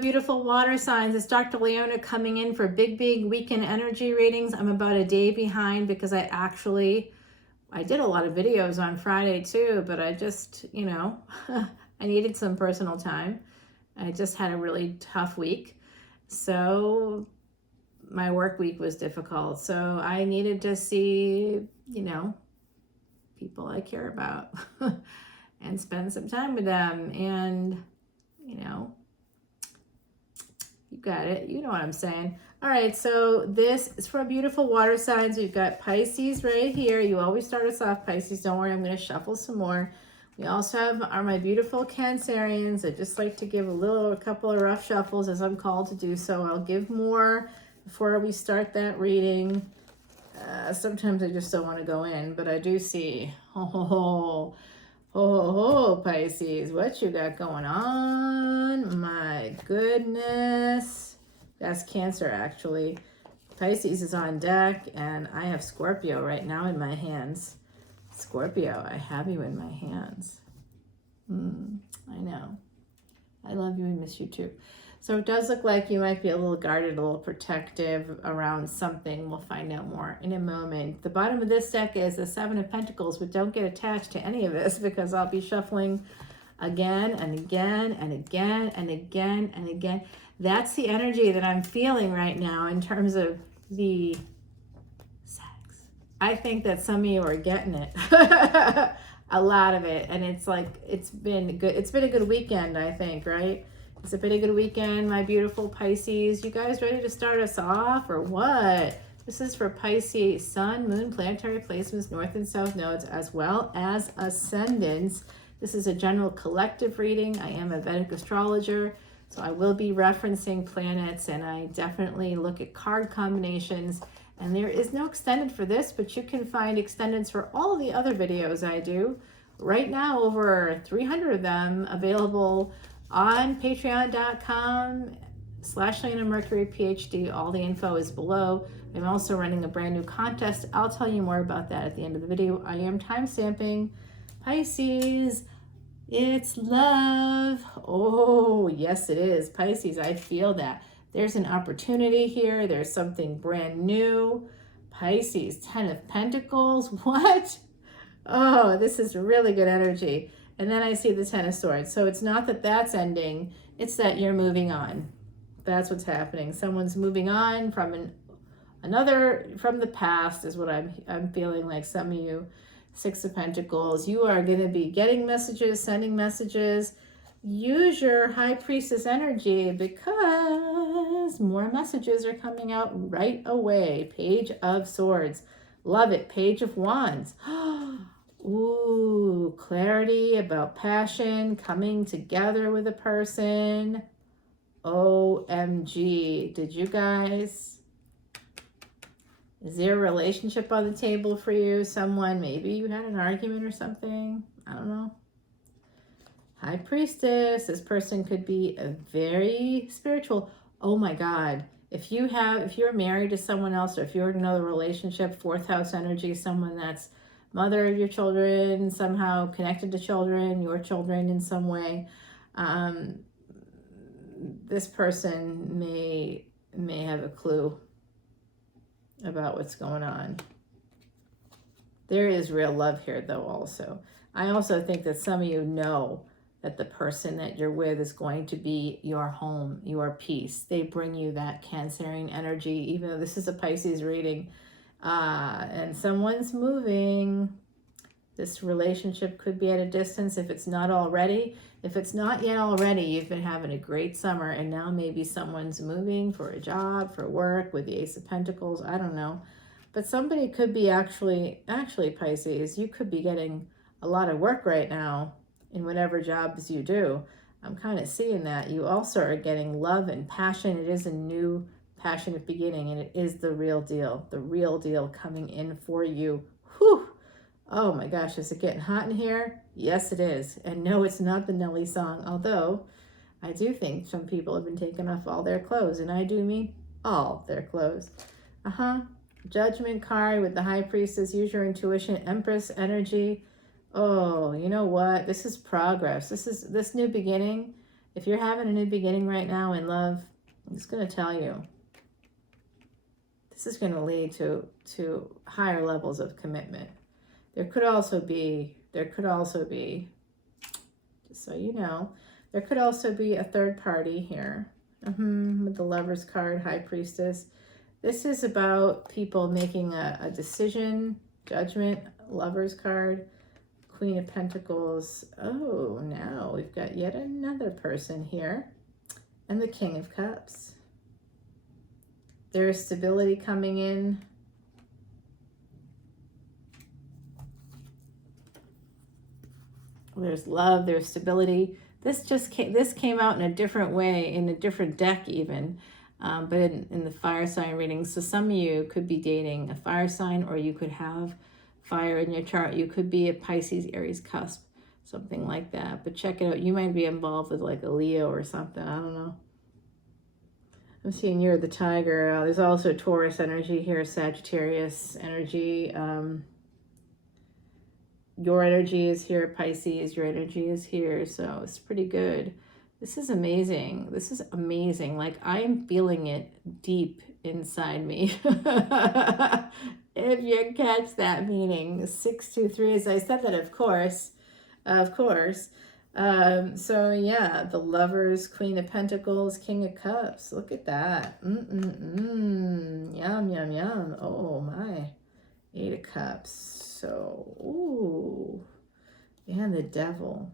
beautiful water signs. It's Dr. Leona coming in for big weekend energy readings. I'm about a day behind because I did a lot of videos on Friday too, but I just, I needed some personal time. I just had a really tough week. So my work week was difficult. So I needed to see, people I care about and spend some time with them. And, you got it. You know what I'm saying. All right, so this is for beautiful water signs. We've got Pisces right here. You always start us off, Pisces. Don't worry, I'm going to shuffle some more. We also have my beautiful Cancerians. I just like to give a couple of rough shuffles as I'm called to do so. I'll give more before we start that reading. Sometimes I just don't want to go in, but I do see. Pisces, what you got going on? My goodness. That's Cancer, actually. Pisces is on deck, and I have Scorpio right now in my hands. Scorpio, I have you in my hands. I know. I love you and miss you too. So it does look like you might be a little guarded, a little protective around something. We'll find out more in a moment. The bottom of this deck is the Seven of Pentacles, but don't get attached to any of this because I'll be shuffling again and again and again and again and again. That's the energy that I'm feeling right now in terms of the sex. I think that some of you are getting it. A lot of it. And it's like, it's been good. It's been a good weekend, I think, right? It's been a good weekend, my beautiful Pisces. You guys ready to start us off or what? This is for Pisces, Sun, Moon, planetary placements, North and South nodes, as well as ascendants. This is a general collective reading. I am a Vedic astrologer, so I will be referencing planets, and I definitely look at card combinations. And there is no extended for this, but you can find extendeds for all of the other videos I do. Right now, over 300 of them available on patreon.com/leonamercuryphd. All the info is below. I'm also running a brand new contest. I'll tell you more about that at the end of the video. I am timestamping. Pisces, it's love. Oh, yes, it is. Pisces, I feel that. There's an opportunity here. There's something brand new. Pisces, 10 of Pentacles. What? Oh, this is really good energy. And then I see the Ten of Swords. So it's not that that's ending. It's that you're moving on. That's what's happening. Someone's moving on from from the past is what I'm feeling like. Some of you, Six of Pentacles, you are going to be getting messages, sending messages. Use your High Priestess energy because more messages are coming out right away. Page of Swords. Love it. Page of Wands. Ooh, clarity about passion, coming together with a person. OMG. Did you guys? Is there a relationship on the table for you? Someone, maybe you had an argument or something. I don't know. High Priestess. This person could be a very spiritual. Oh my God. If you're married to someone else, or if you're in another relationship, fourth house energy, someone that's mother of your children, somehow connected to children, your children in some way, this person may have a clue about what's going on. There is real love here, though, also. I also think that some of you know that the person that you're with is going to be your home, your peace. They bring you that Cancerian energy, even though this is a Pisces reading. And someone's moving. This relationship could be at a distance if it's not already. If it's not yet already, you've been having a great summer, and now maybe someone's moving for a job, for work, with the Ace of Pentacles. I don't know. But somebody could be actually Pisces, you could be getting a lot of work right now in whatever jobs you do. I'm kind of seeing that. You also are getting love and passion. It is a new passionate beginning, and it is the real deal coming in for you. Whew. Oh my gosh, is it getting hot in here? Yes, it is. And no, it's not the Nelly song, although I do think some people have been taking off all their clothes, and I do mean all their clothes. Judgment card with the High Priestess. Use your intuition. Empress energy. Oh, you know what? This is progress. This new beginning If you're having a new beginning right now in love, I'm just going to tell you, this is going to lead to higher levels of commitment. There could also be, just so you know, there could also be a third party here. With the Lover's card, High Priestess. This is about people making a decision, judgment, Lover's card, Queen of Pentacles. Oh, now we've got yet another person here. And the King of Cups. There is stability coming in. There's love, there's stability. This came out in a different way, in a different deck even, but in the fire sign reading. So some of you could be dating a fire sign, or you could have fire in your chart. You could be a Pisces, Aries cusp, something like that. But check it out. You might be involved with like a Leo or something. I don't know. I'm seeing you're the Tiger. There's also Taurus energy here, Sagittarius energy. Your energy is here, Pisces. Your energy is here. So it's pretty good. This is amazing. This is amazing. Like, I am feeling it deep inside me. If you catch that meaning. 623, as I said that, of course. Of course. So yeah, the Lovers, Queen of Pentacles, King of Cups. Look at that. Yum, yum, yum. Oh my. 8 of Cups. So, ooh. And the Devil.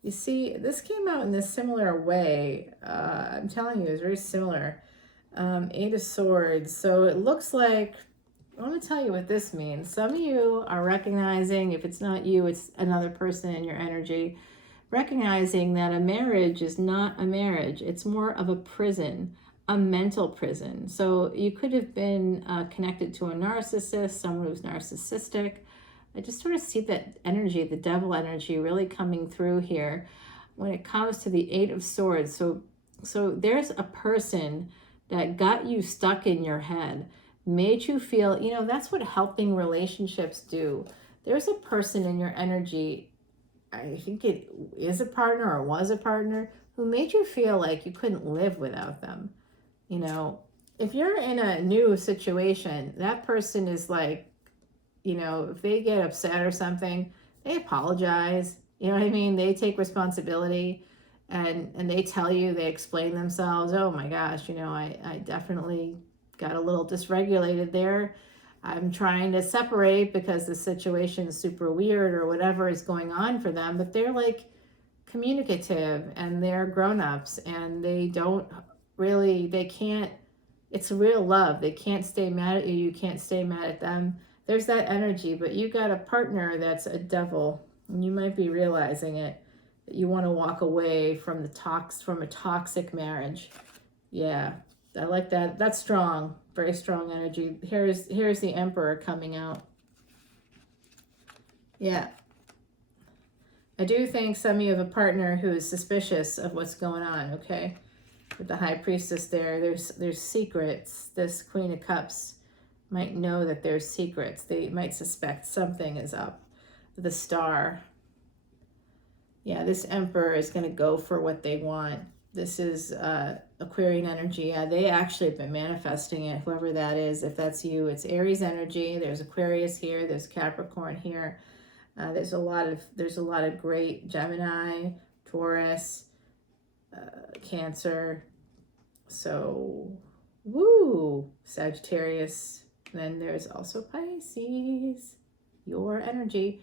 You see, this came out in a similar way. I'm telling you, it's very similar. 8 of Swords. So it looks like, I want to tell you what this means. Some of you are recognizing, if it's not you, it's another person in your energy, recognizing that a marriage is not a marriage. It's more of a prison, a mental prison. So you could have been connected to a narcissist, someone who's narcissistic. I just sort of see that energy, the devil energy, really coming through here when it comes to the 8 of Swords. So there's a person that got you stuck in your head, made you feel, you know, that's what helping relationships do. There's a person in your energy, I think it is a partner or was a partner, who made you feel like you couldn't live without them. You know, if you're in a new situation, that person is like, you know, if they get upset or something, they apologize. You know what I mean? They take responsibility and they tell you, they explain themselves. Oh my gosh, you know, I definitely got a little dysregulated there. I'm trying to separate because the situation is super weird or whatever is going on for them. But they're like communicative and they're grown-ups and they don't really, they can't, it's real love. They can't stay mad at you. You can't stay mad at them. There's that energy, but you got a partner that's a devil, and you might be realizing it, that you want to walk away from from a toxic marriage. Yeah, I like that. That's strong, very strong energy. Here's the Emperor coming out. Yeah. I do think some of you have a partner who is suspicious of what's going on, okay? With the High Priestess there's secrets. This Queen of Cups might know that there's secrets. They might suspect something is up. The Star. Yeah, this Emperor is going to go for what they want. This is Aquarian energy. Yeah, they actually have been manifesting it, whoever that is. If that's you, it's Aries energy. There's Aquarius here. There's Capricorn here. There's a lot of great Gemini, Taurus, Cancer. So, woo, Sagittarius. Then there's also Pisces, your energy.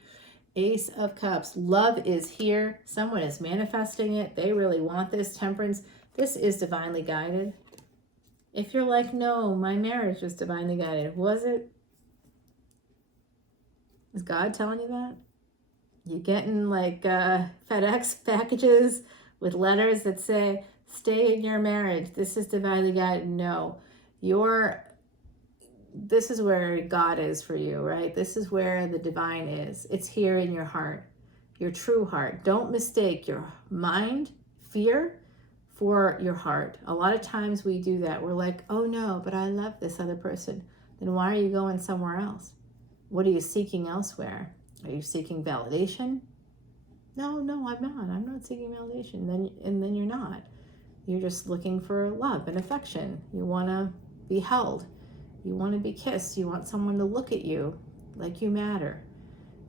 Ace of Cups. Love is here. Someone is manifesting it. They really want this. Temperance. This is divinely guided. If you're like, no, my marriage was divinely guided. Was it? Is God telling you that? You getting like FedEx packages with letters that say, stay in your marriage. This is divinely guided. No. This is where God is for you, right? This is where the divine is. It's here in your heart, your true heart. Don't mistake your mind, fear, for your heart. A lot of times we do that. We're like, oh no, but I love this other person. Then why are you going somewhere else? What are you seeking elsewhere? Are you seeking validation? No, I'm not seeking validation. Then you're not. You're just looking for love and affection. You want to be held. You want to be kissed. You want someone to look at you like you matter.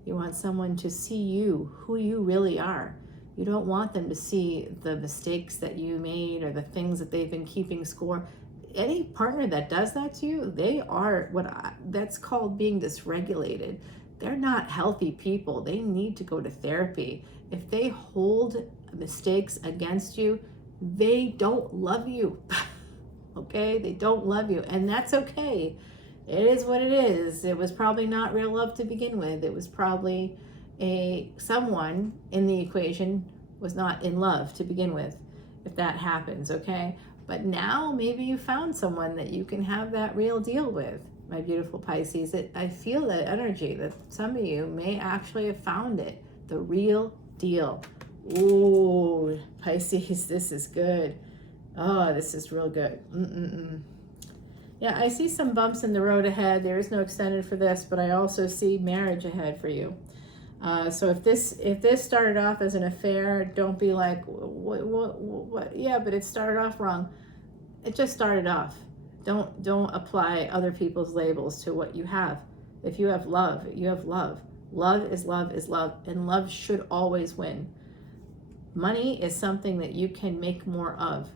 You want someone to see you, who you really are. You don't want them to see the mistakes that you made or the things that they've been keeping score. Any partner that does that to you, they are that's called being dysregulated. They're not healthy people. They need to go to therapy. If they hold mistakes against you, they don't love you. Okay? They don't love you. And that's okay. It is what it is. It was probably not real love to begin with. It was probably someone in the equation was not in love to begin with, if that happens, okay? But now maybe you found someone that you can have that real deal with, my beautiful Pisces. I feel that energy that some of you may actually have found it, the real deal. Ooh, Pisces, this is good. Oh, this is real good. Yeah, I see some bumps in the road ahead. There is no extended for this, but I also see marriage ahead for you. So if this started off as an affair, don't be like, what? Yeah, but it started off wrong. It just started off. Don't apply other people's labels to what you have. If you have love, you have love. Love is love is love, and love should always win. Money is something that you can make more of.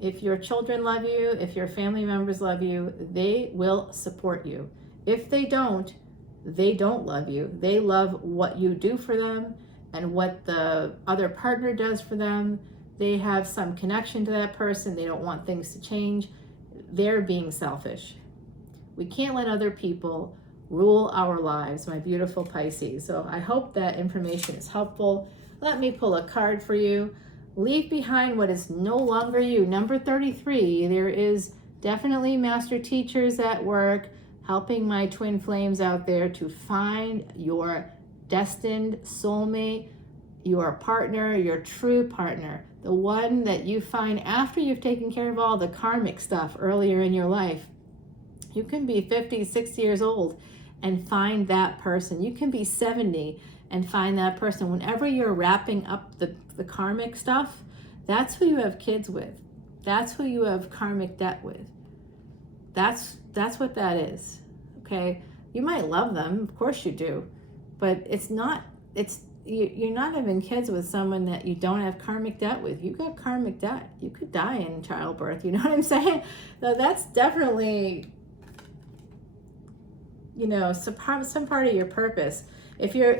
If your children love you, if your family members love you, they will support you. If they don't love you. They love what you do for them and what the other partner does for them. They have some connection to that person. They don't want things to change. They're being selfish. We can't let other people rule our lives, my beautiful Pisces. So I hope that information is helpful. Let me pull a card for you. Leave behind what is no longer you. Number 33, there is definitely master teachers at work helping my twin flames out there to find your destined soulmate, your partner, your true partner, the one that you find after you've taken care of all the karmic stuff earlier in your life. You can be 50, 60 years old and find that person. You can be 70 and find that person. Whenever you're wrapping up the karmic stuff, that's who you have kids with. That's who you have karmic debt with. That's what that is, okay? You might love them, of course you do, but you're not having kids with someone that you don't have karmic debt with. You got karmic debt. You could die in childbirth, you know what I'm saying? So that's definitely, some part of your purpose. If you have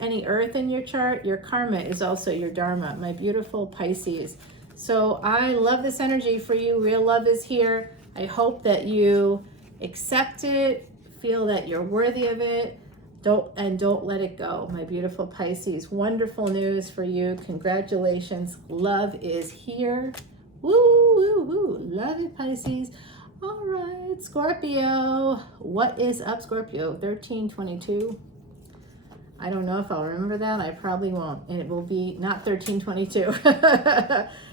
any earth in your chart, your karma is also your dharma, my beautiful Pisces. So I love this energy for you. Real love is here. I hope that you accept it, feel that you're worthy of it, don't let it go, my beautiful Pisces. Wonderful news for you. Congratulations. Love is here. Woo, woo, woo. Love it, Pisces. All right, Scorpio. What is up, Scorpio? 1322. I don't know if I'll remember that. I probably won't. And it will be not 1322.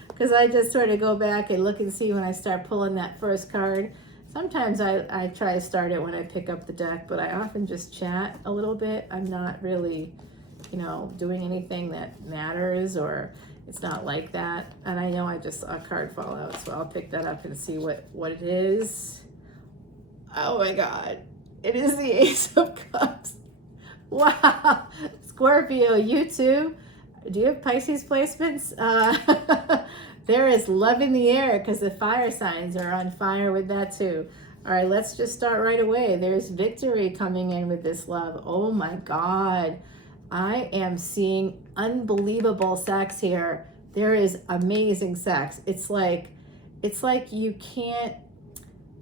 Because I just sort of go back and look and see when I start pulling that first card. Sometimes I try to start it when I pick up the deck, but I often just chat a little bit. I'm not really, doing anything that matters, or it's not like that. And I know I just saw a card fall out, so I'll pick that up and see what it is. Oh my God. It is the Ace of Cups. Wow. Scorpio, you too? Do you have Pisces placements? There is love in the air because the fire signs are on fire with that too. All right, let's just start right away. There's victory coming in with this love. Oh my God. I am seeing unbelievable sex here. There is amazing sex. It's like you can't,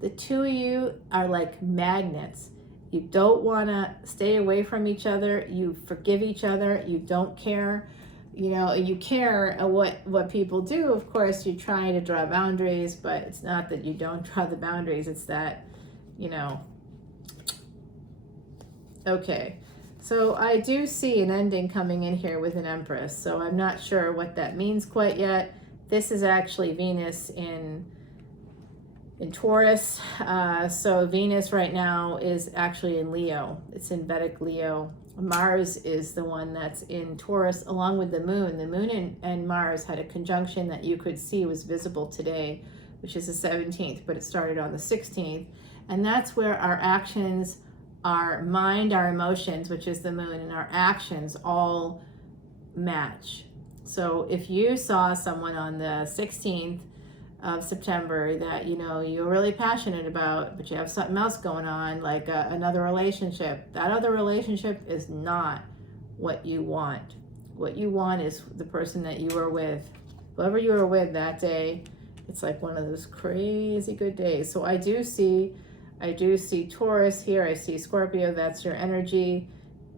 the two of you are like magnets. You don't want to stay away from each other. You forgive each other. You don't care. You care what people do. Of course, you try to draw boundaries, but it's not that you don't draw the boundaries. It's that, okay. So I do see an ending coming in here with an Empress. So I'm not sure what that means quite yet. This is actually Venus in Taurus. So Venus right now is actually in Leo. It's in Vedic Leo. Mars is the one that's in Taurus along with the moon. The moon and Mars had a conjunction that you could see was visible today, which is the 17th, but it started on the 16th. And that's where our actions, our mind, our emotions, which is the moon, and our actions all match. So if you saw someone on the 16th of September that you're really passionate about, but you have something else going on, like another relationship, that other relationship is not what you want. What you want is the person that you were with, whoever you were with that day. It's like one of those crazy good days. So I do see Taurus here. I see Scorpio. That's your energy.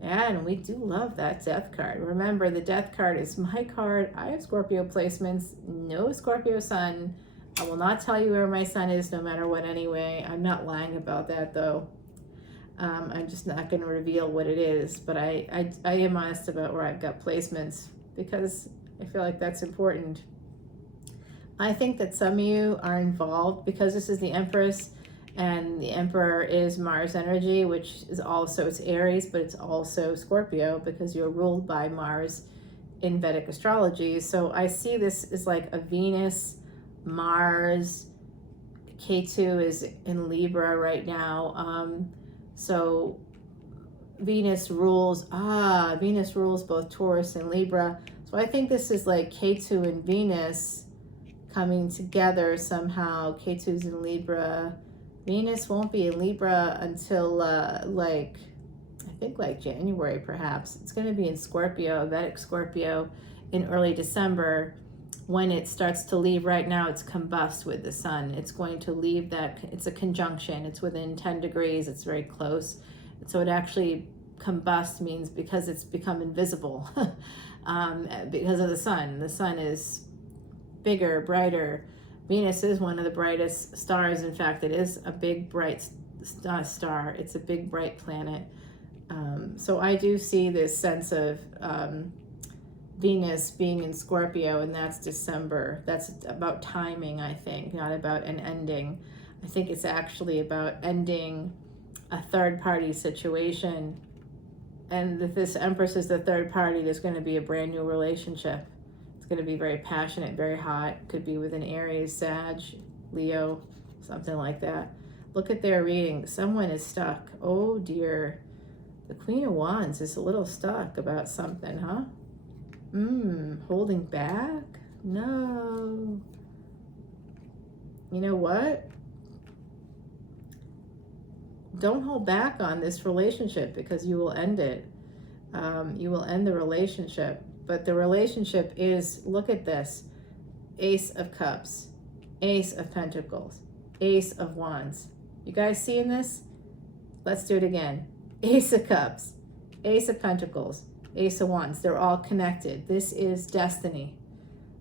And we do love that death card. Remember, the death card is my card. I have Scorpio placements, no Scorpio sun. I will not tell you where my sun is no matter what anyway. I'm not lying about that though. I'm just not going to reveal what it is. But I am honest about where I've got placements because I feel like that's important. I think that some of you are involved because this is the Empress. And the Emperor is Mars energy, which is also, it's Aries, but it's also Scorpio because you're ruled by Mars in Vedic astrology. So I see this as like a Venus, Mars, K2 is in Libra right now. So Venus rules both Taurus and Libra. So I think this is like K2 and Venus coming together somehow. K2's in Libra. Venus won't be in Libra until I think January perhaps. It's going to be in Scorpio, Vedic Scorpio, in early December. When it starts to leave, right now it's combust with the sun. It's going to leave that, it's a conjunction. It's within 10 degrees. It's very close. So it actually combust means because it's become invisible because of the sun. The sun is bigger, brighter. Venus is one of the brightest stars. In fact, it is a big, bright star. It's a big, bright planet. So I do see this sense of Venus being in Scorpio, and that's December. That's about timing, I think, not about an ending. I think it's actually about ending a third-party situation. And if this Empress is the third party, there's going to be a brand new relationship. It's going to be very passionate, very hot. Could be with an Aries, Sag, Leo, something like that. Look at their reading. Someone is stuck. Oh dear. The Queen of Wands is a little stuck about something, huh? Holding back? No. You know what? Don't hold back on this relationship because you will end it. You will end the relationship. But the relationship is, look at this, Ace of Cups, Ace of Pentacles, Ace of Wands. You guys seeing this? Let's do it again. Ace of Cups, Ace of Pentacles, Ace of Wands. They're all connected. This is destiny.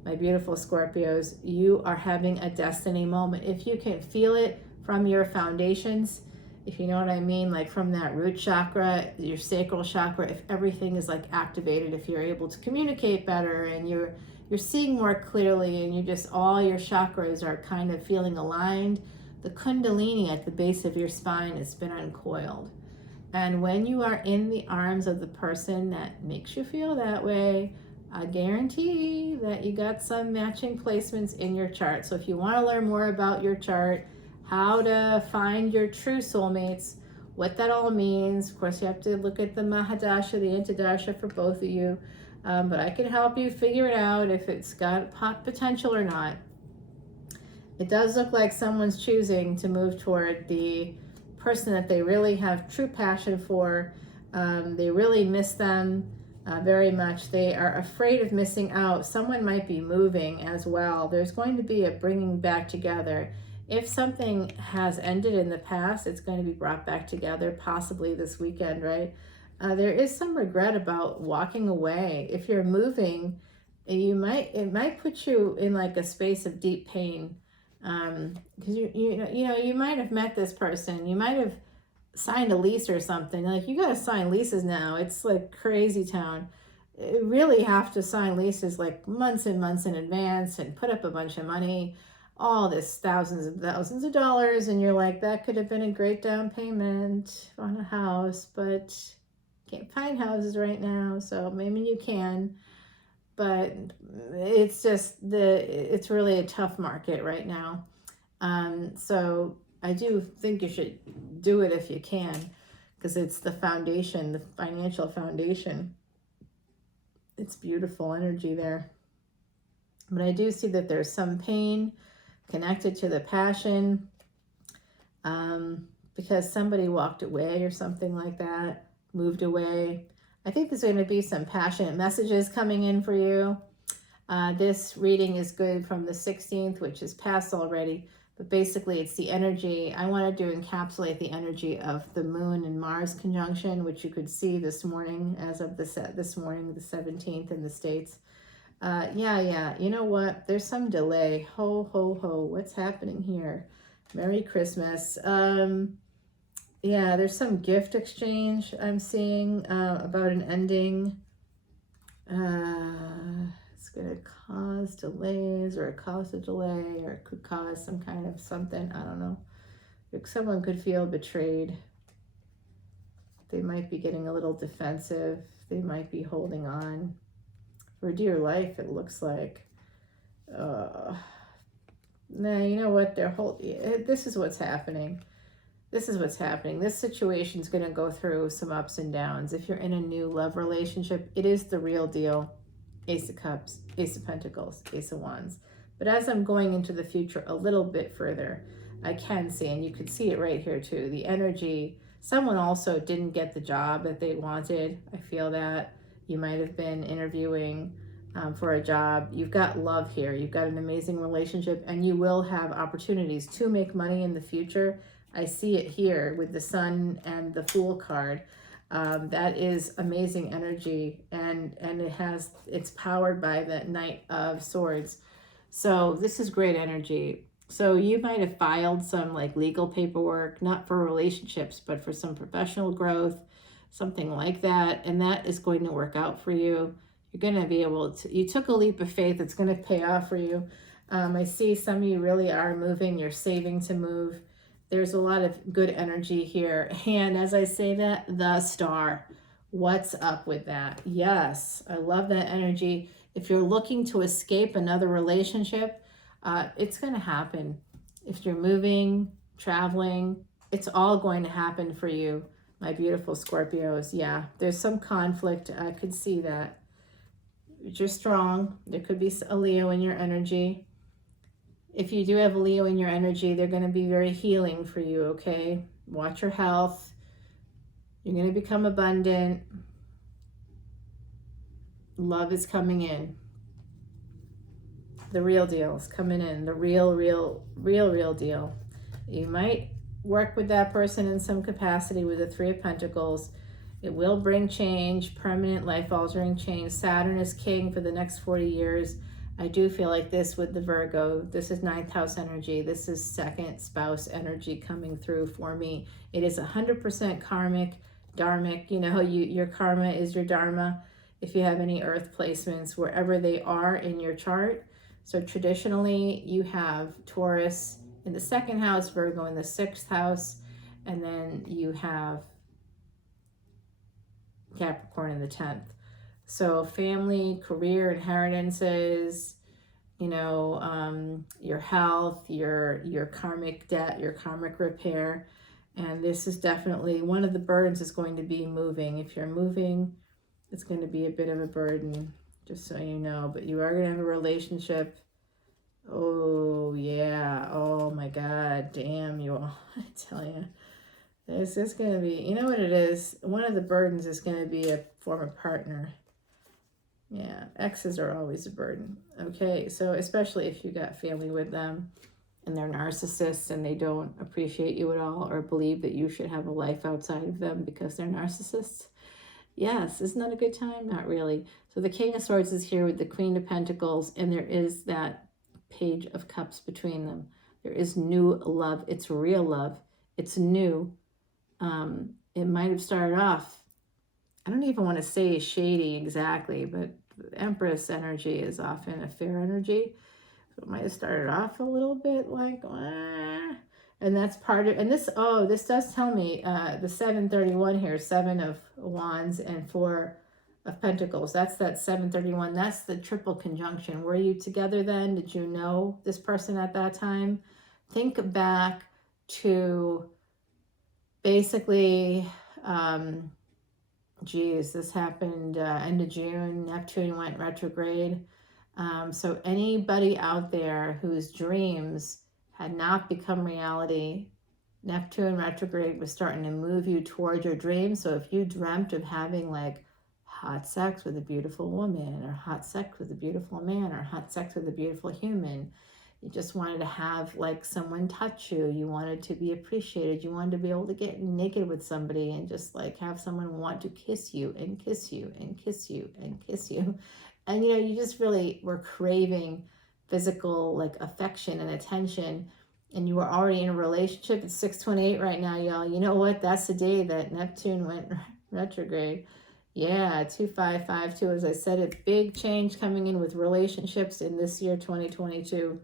My beautiful Scorpios, you are having a destiny moment. If you can feel it from your foundations, if you know what I mean, like from that root chakra, your sacral chakra, if everything is like activated, if you're able to communicate better and you're seeing more clearly and you just, all your chakras are kind of feeling aligned, the kundalini at the base of your spine has been uncoiled. And when you are in the arms of the person that makes you feel that way, I guarantee that you got some matching placements in your chart. So if you want to learn more about your chart, how to find your true soulmates, what that all means. Of course, you have to look at the Mahadasha, the Antidasha for both of you. But I can help you figure it out if it's got potential or not. It does look like someone's choosing to move toward the person that they really have true passion for. They really miss them very much. They are afraid of missing out. Someone might be moving as well. There's going to be a bringing back together. If something has ended in the past, it's going to be brought back together, possibly this weekend, right? There is some regret about walking away. If you're moving, it might put you in like a space of deep pain, because you might have met this person, you might have signed a lease or something. Like, you got to sign leases now. It's like crazy town. You really have to sign leases like months and months in advance and put up a bunch of money. All this thousands and thousands of dollars, and you're like, that could have been a great down payment on a house, but can't find houses right now, so maybe you can. But it's just it's really a tough market right now. So I do think you should do it if you can, because it's the foundation, the financial foundation. It's beautiful energy there. But I do see that there's some pain connected to the passion, because somebody walked away or something like that, moved away. I think there's going to be some passionate messages coming in for you. This reading is good from the 16th, which is past already, but basically it's the energy. I wanted to encapsulate the energy of the moon and Mars conjunction, which you could see this morning, as of this morning, the 17th in the States. Yeah, you know what? There's some delay. Ho, ho, ho. What's happening here? Merry Christmas. Yeah, there's some gift exchange I'm seeing about an ending. It's going to cause delays, or it caused a delay, or it could cause some kind of something. I don't know. Someone could feel betrayed. They might be getting a little defensive. They might be holding on for dear life, it looks like. Nah, you know what? This is what's happening. This is what's happening. This situation is going to go through some ups and downs. If you're in a new love relationship, it is the real deal. Ace of Cups, Ace of Pentacles, Ace of Wands. But as I'm going into the future a little bit further, I can see, and you could see it right here too, the energy. Someone also didn't get the job that they wanted. I feel that. You might have been interviewing for a job. You've got love here. You've got an amazing relationship, and you will have opportunities to make money in the future. I see it here with the Sun and the Fool card. That is amazing energy, and it's powered by the Knight of Swords. So this is great energy. So you might have filed some like legal paperwork, not for relationships, but for some professional growth, something like that. And that is going to work out for you. You're going to be able to, you took a leap of faith. It's going to pay off for you. I see some of you really are moving. You're saving to move. There's a lot of good energy here. And as I say that, the Star, what's up with that? Yes, I love that energy. If you're looking to escape another relationship, it's going to happen. If you're moving, traveling, it's all going to happen for you, my beautiful Scorpios. Yeah, there's some conflict. I could see that. You're strong. There could be a Leo in your energy. If you do have a Leo in your energy, they're going to be very healing for you, okay? Watch your health. You're going to become abundant. Love is coming in. The real deal is coming in. The real deal. You might work with that person in some capacity with the Three of Pentacles. It will bring change, permanent life-altering change. Saturn is king for the next 40 years. I do feel like this with the Virgo. This is 9th house energy. This is second spouse energy coming through for me. It is 100% karmic, dharmic. You know, your karma is your dharma. If you have any earth placements, wherever they are in your chart. So traditionally, you have Taurus in the 2nd house, Virgo in the 6th house, and then you have Capricorn in the 10th. So family, career, inheritances, you know, your health, your karmic debt, your karmic repair. And this is definitely, one of the burdens is going to be moving. If you're moving, it's going to be a bit of a burden, just so you know. But you are going to have a relationship. Oh, yeah. Oh, my God. Damn, you all. I tell you. This is going to be, you know what it is? One of the burdens is going to be a former partner. Yeah, exes are always a burden. Okay, so especially if you got family with them and they're narcissists and they don't appreciate you at all or believe that you should have a life outside of them because they're narcissists. Yes, isn't that a good time? Not really. So the King of Swords is here with the Queen of Pentacles, and there is that Page of Cups between them. There is new love. It's real love. It's new. It might have started off, I don't even want to say shady exactly, but Empress energy is often a fair energy. So it might have started off a little bit like, and And that's part of, and this, oh, this does tell me the 731 here, 7 of Wands and 4 of Pentacles. That's that 731. That's the triple conjunction. Were you together then? Did you know this person at that time? Think back to basically, this happened end of June. Neptune went retrograde. So anybody out there whose dreams had not become reality, Neptune retrograde was starting to move you towards your dreams. So if you dreamt of having like hot sex with a beautiful woman, or hot sex with a beautiful man, or hot sex with a beautiful human, you just wanted to have like someone touch you, you wanted to be appreciated, you wanted to be able to get naked with somebody and just like have someone want to kiss you and kiss you and kiss you and kiss you. And you know, you just really were craving physical like affection and attention, and you were already in a relationship. It's 628 right now, y'all. You know what? That's the day that Neptune went retrograde. Yeah, 2552. As I said, a big change coming in with relationships in this year, 2022.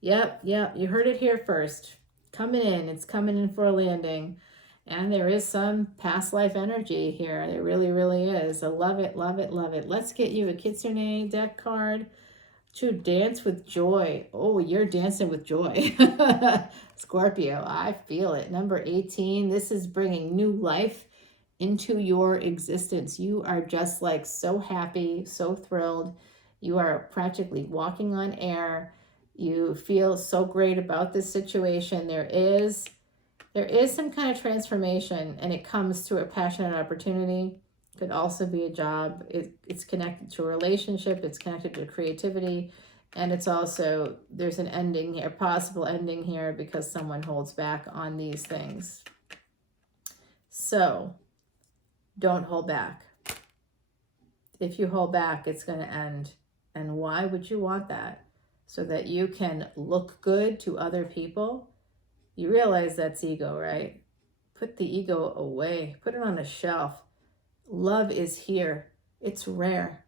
Yep, you heard it here first. Coming in, it's coming in for a landing. And there is some past life energy here. There really, really is. I love it, love it, love it. Let's get you a Kitsune deck card to dance with joy. Oh, you're dancing with joy. Scorpio, I feel it. Number 18, this is bringing new life into your existence. You are just like so happy, so thrilled. You are practically walking on air. You feel so great about this situation. There is some kind of transformation, and it comes through a passionate opportunity. Could also be a job. It's connected to a relationship. It's connected to creativity. And it's also, there's an ending here, possible ending here, because someone holds back on these things. So don't hold back. If you hold back, it's going to end. And why would you want that? So that you can look good to other people? You realize that's ego, right? Put the ego away. Put it on a shelf. Love is here. It's rare.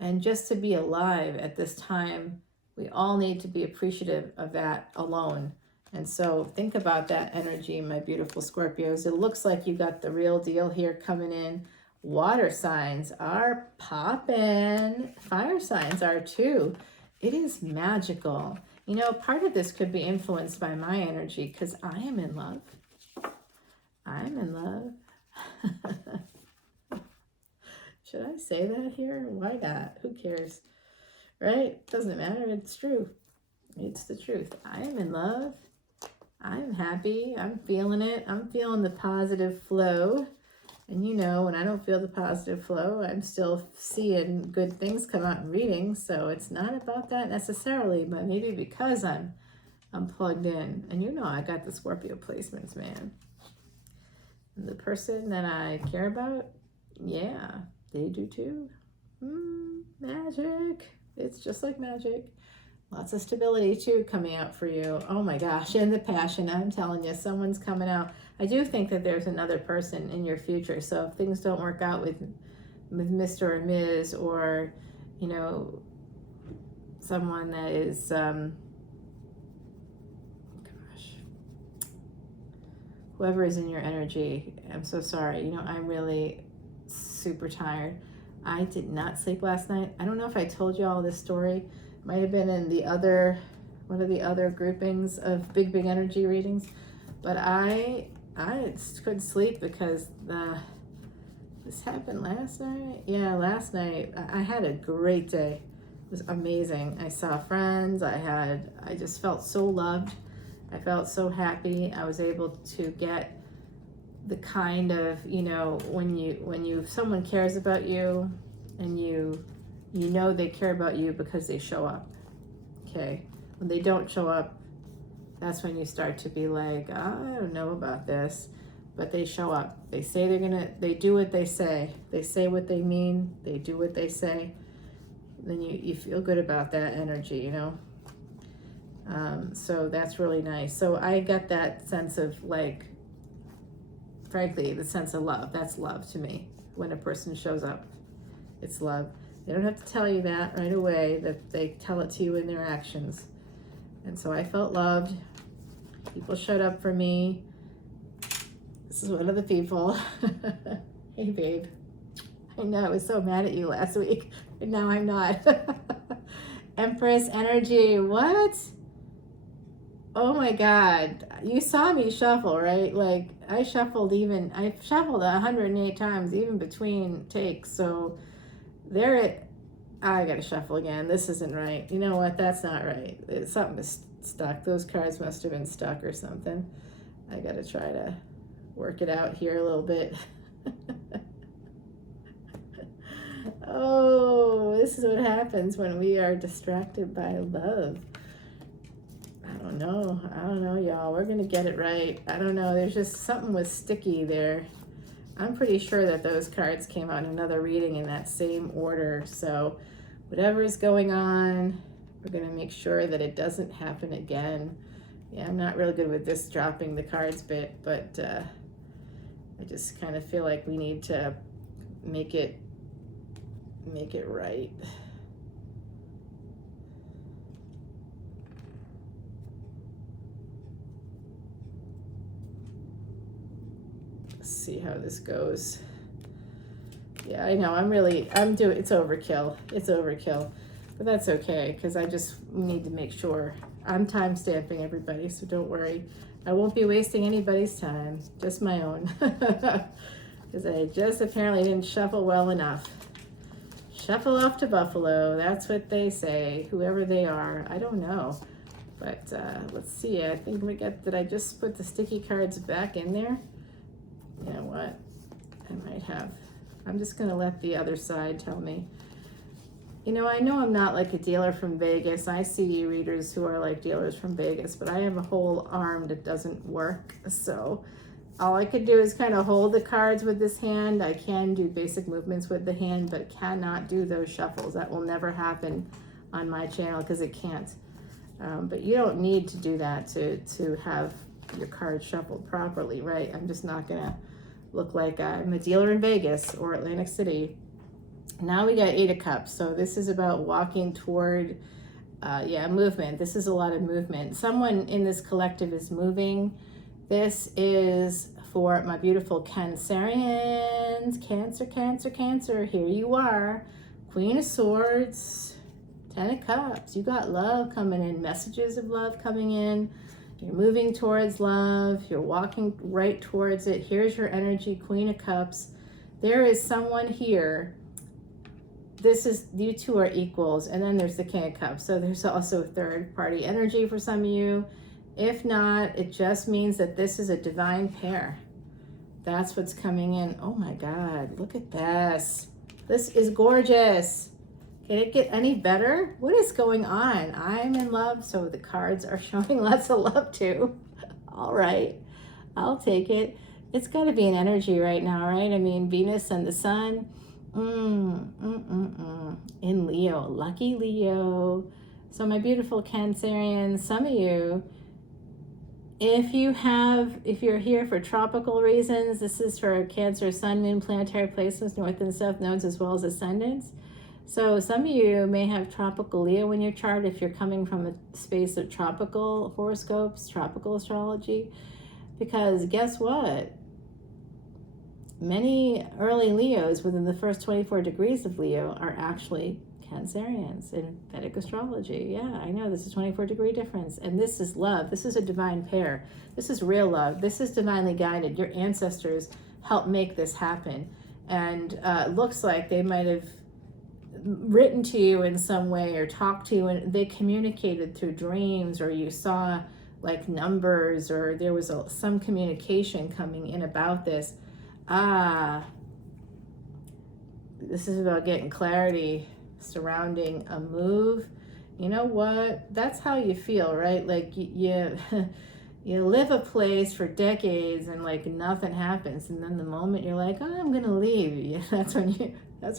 And just to be alive at this time, we all need to be appreciative of that alone. And so think about that energy, my beautiful Scorpios. It looks like you got the real deal here coming in. Water signs are popping. Fire signs are too. It is magical. You know, part of this could be influenced by my energy because I am in love. I'm in love. Should I say that here? Why not? Who cares? Right? Doesn't matter. It's true. It's the truth. I am in love. I'm happy. I'm feeling it. I'm feeling the positive flow. And you know, when I don't feel the positive flow, I'm still seeing good things come out in readings. So it's not about that necessarily, but maybe because I'm plugged in. And you know, I got the Scorpio placements, man. And the person that I care about, yeah, they do too. Magic. It's just like magic. Lots of stability too coming out for you. Oh my gosh, and the passion. I'm telling you, someone's coming out. I do think that there's another person in your future. So if things don't work out with Mr. or Ms. or, you know, someone that is, whoever is in your energy, I'm so sorry. You know, I'm really super tired. I did not sleep last night. I don't know if I told you all this story. Might have been in the other, one of the other groupings of big energy readings, but I couldn't sleep because this happened last night. Yeah, last night I had a great day. It was amazing. I saw friends. I just felt so loved. I felt so happy. I was able to get the kind of, you know, when someone cares about you and you know they care about you because they show up. Okay. When they don't show up, that's when you start to be like, I don't know about this, but they show up. They say they do what they say. They say what they mean. They do what they say. Then you feel good about that energy, you know? So that's really nice. So I get that sense of like, frankly, the sense of love. That's love to me. When a person shows up, it's love. They don't have to tell you that right away, that they tell it to you in their actions. And so I felt loved. People showed up for me. This is one of the people. Hey, babe. I know, I was so mad at you last week, and now I'm not. Empress energy, what? Oh my God. You saw me shuffle, right? Like, I shuffled 108 times, even between takes. So I gotta shuffle again. This isn't right. You know what? That's not right. Something is stuck. Those cards must have been stuck or something. I gotta try to work it out here a little bit. Oh, this is what happens when we are distracted by love. I don't know, y'all. We're gonna get it right. I don't know. There's just something was sticky there. I'm pretty sure that those cards came out in another reading in that same order. So whatever is going on, we're gonna make sure that it doesn't happen again. Yeah, I'm not really good with this dropping the cards bit, but I just kind of feel like we need to make it right. Let's see how this goes. Yeah, I know, it's overkill. It's overkill, but that's okay, because I just need to make sure. I'm time stamping everybody, so don't worry. I won't be wasting anybody's time, just my own. Because I just apparently didn't shuffle well enough. Shuffle off to Buffalo, that's what they say, whoever they are. I don't know, but let's see. I think did I just put the sticky cards back in there? You know what? I might have. I'm just gonna let the other side tell me. You know I'm not like a dealer from Vegas. I see readers who are like dealers from Vegas, but I have a whole arm that doesn't work. So all I could do is kind of hold the cards with this hand. I can do basic movements with the hand, but cannot do those shuffles. That will never happen on my channel because it can't. But you don't need to do that to have your cards shuffled properly, right? I'm just not gonna look like I'm a dealer in Vegas or Atlantic City. Now we got 8 of Cups. So this is about walking toward, movement. This is a lot of movement. Someone in this collective is moving. This is for my beautiful Cancerians. Cancer, Cancer, Cancer. Here you are. Queen of Swords, 10 of Cups. You got love coming in, messages of love coming in. You're moving towards love. You're walking right towards it. Here's your energy, Queen of Cups. There is someone here. You two are equals. And then there's the King of Cups. So there's also third party energy for some of you. If not, it just means that this is a divine pair. That's what's coming in. Oh my God, look at this. This is gorgeous. Can it get any better? What is going on? I'm in love, so the cards are showing lots of love too. All right, I'll take it. It's got to be an energy right now, right? I mean, Venus and the Sun. In Leo, lucky Leo. So my beautiful Cancerians, some of you, if you're here for tropical reasons, this is for Cancer, Sun, Moon, planetary placements, North and South nodes, as well as ascendants. So some of you may have tropical Leo in your chart if you're coming from a space of tropical horoscopes, tropical astrology, because guess what? Many early Leos within the first 24 degrees of Leo are actually Cancerians in Vedic astrology. Yeah, I know, this is 24-degree difference. And this is love. This is a divine pair. This is real love. This is divinely guided. Your ancestors helped make this happen. And it looks like they might have written to you in some way or talked to you, and they communicated through dreams, or you saw like numbers, or there was some communication coming in about this. This is about getting clarity surrounding a move. You know what? That's how you feel, right? Like you live a place for decades and like nothing happens, and then the moment you're like, oh, I'm gonna leave, that's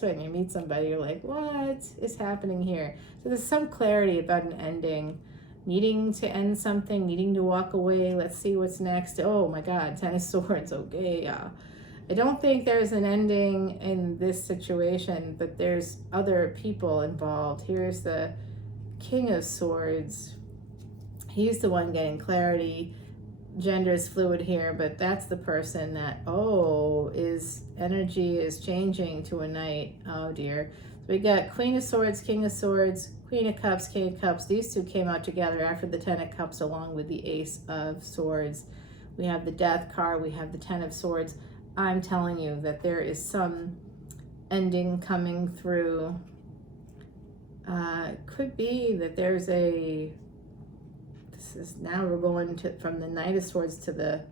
when you meet somebody. You're like, what is happening here? So there's some clarity about an ending, needing to end something, needing to walk away. Let's see what's next. Oh my God, 10 of Swords. Okay, I don't think there's an ending in this situation, but there's other people involved. Here's the King of Swords. He's the one getting clarity. gender is fluid here, but that's the person that, is energy is changing to a knight. Oh dear. So we got Queen of Swords, King of Swords, Queen of Cups, King of Cups. These two came out together after the Ten of Cups along with the Ace of Swords. We have the Death card, we have the Ten of Swords. I'm telling you that there is some ending coming through. Could be that there's now we're going from the Knight of Swords to the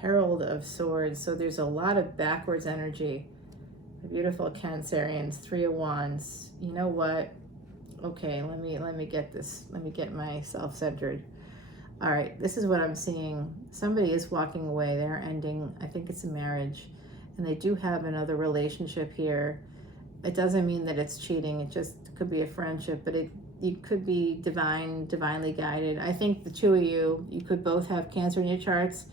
Herald of Swords. So there's a lot of backwards energy. The beautiful Cancerians, Three of Wands. You know what? Okay, let me get this. Let me get myself centered. All right, this is what I'm seeing. Somebody is walking away. They're ending. I think it's a marriage, and they do have another relationship here. It doesn't mean that it's cheating. It just could be a friendship, but it could be divinely guided. I think the two of you could both have Cancer in your charts.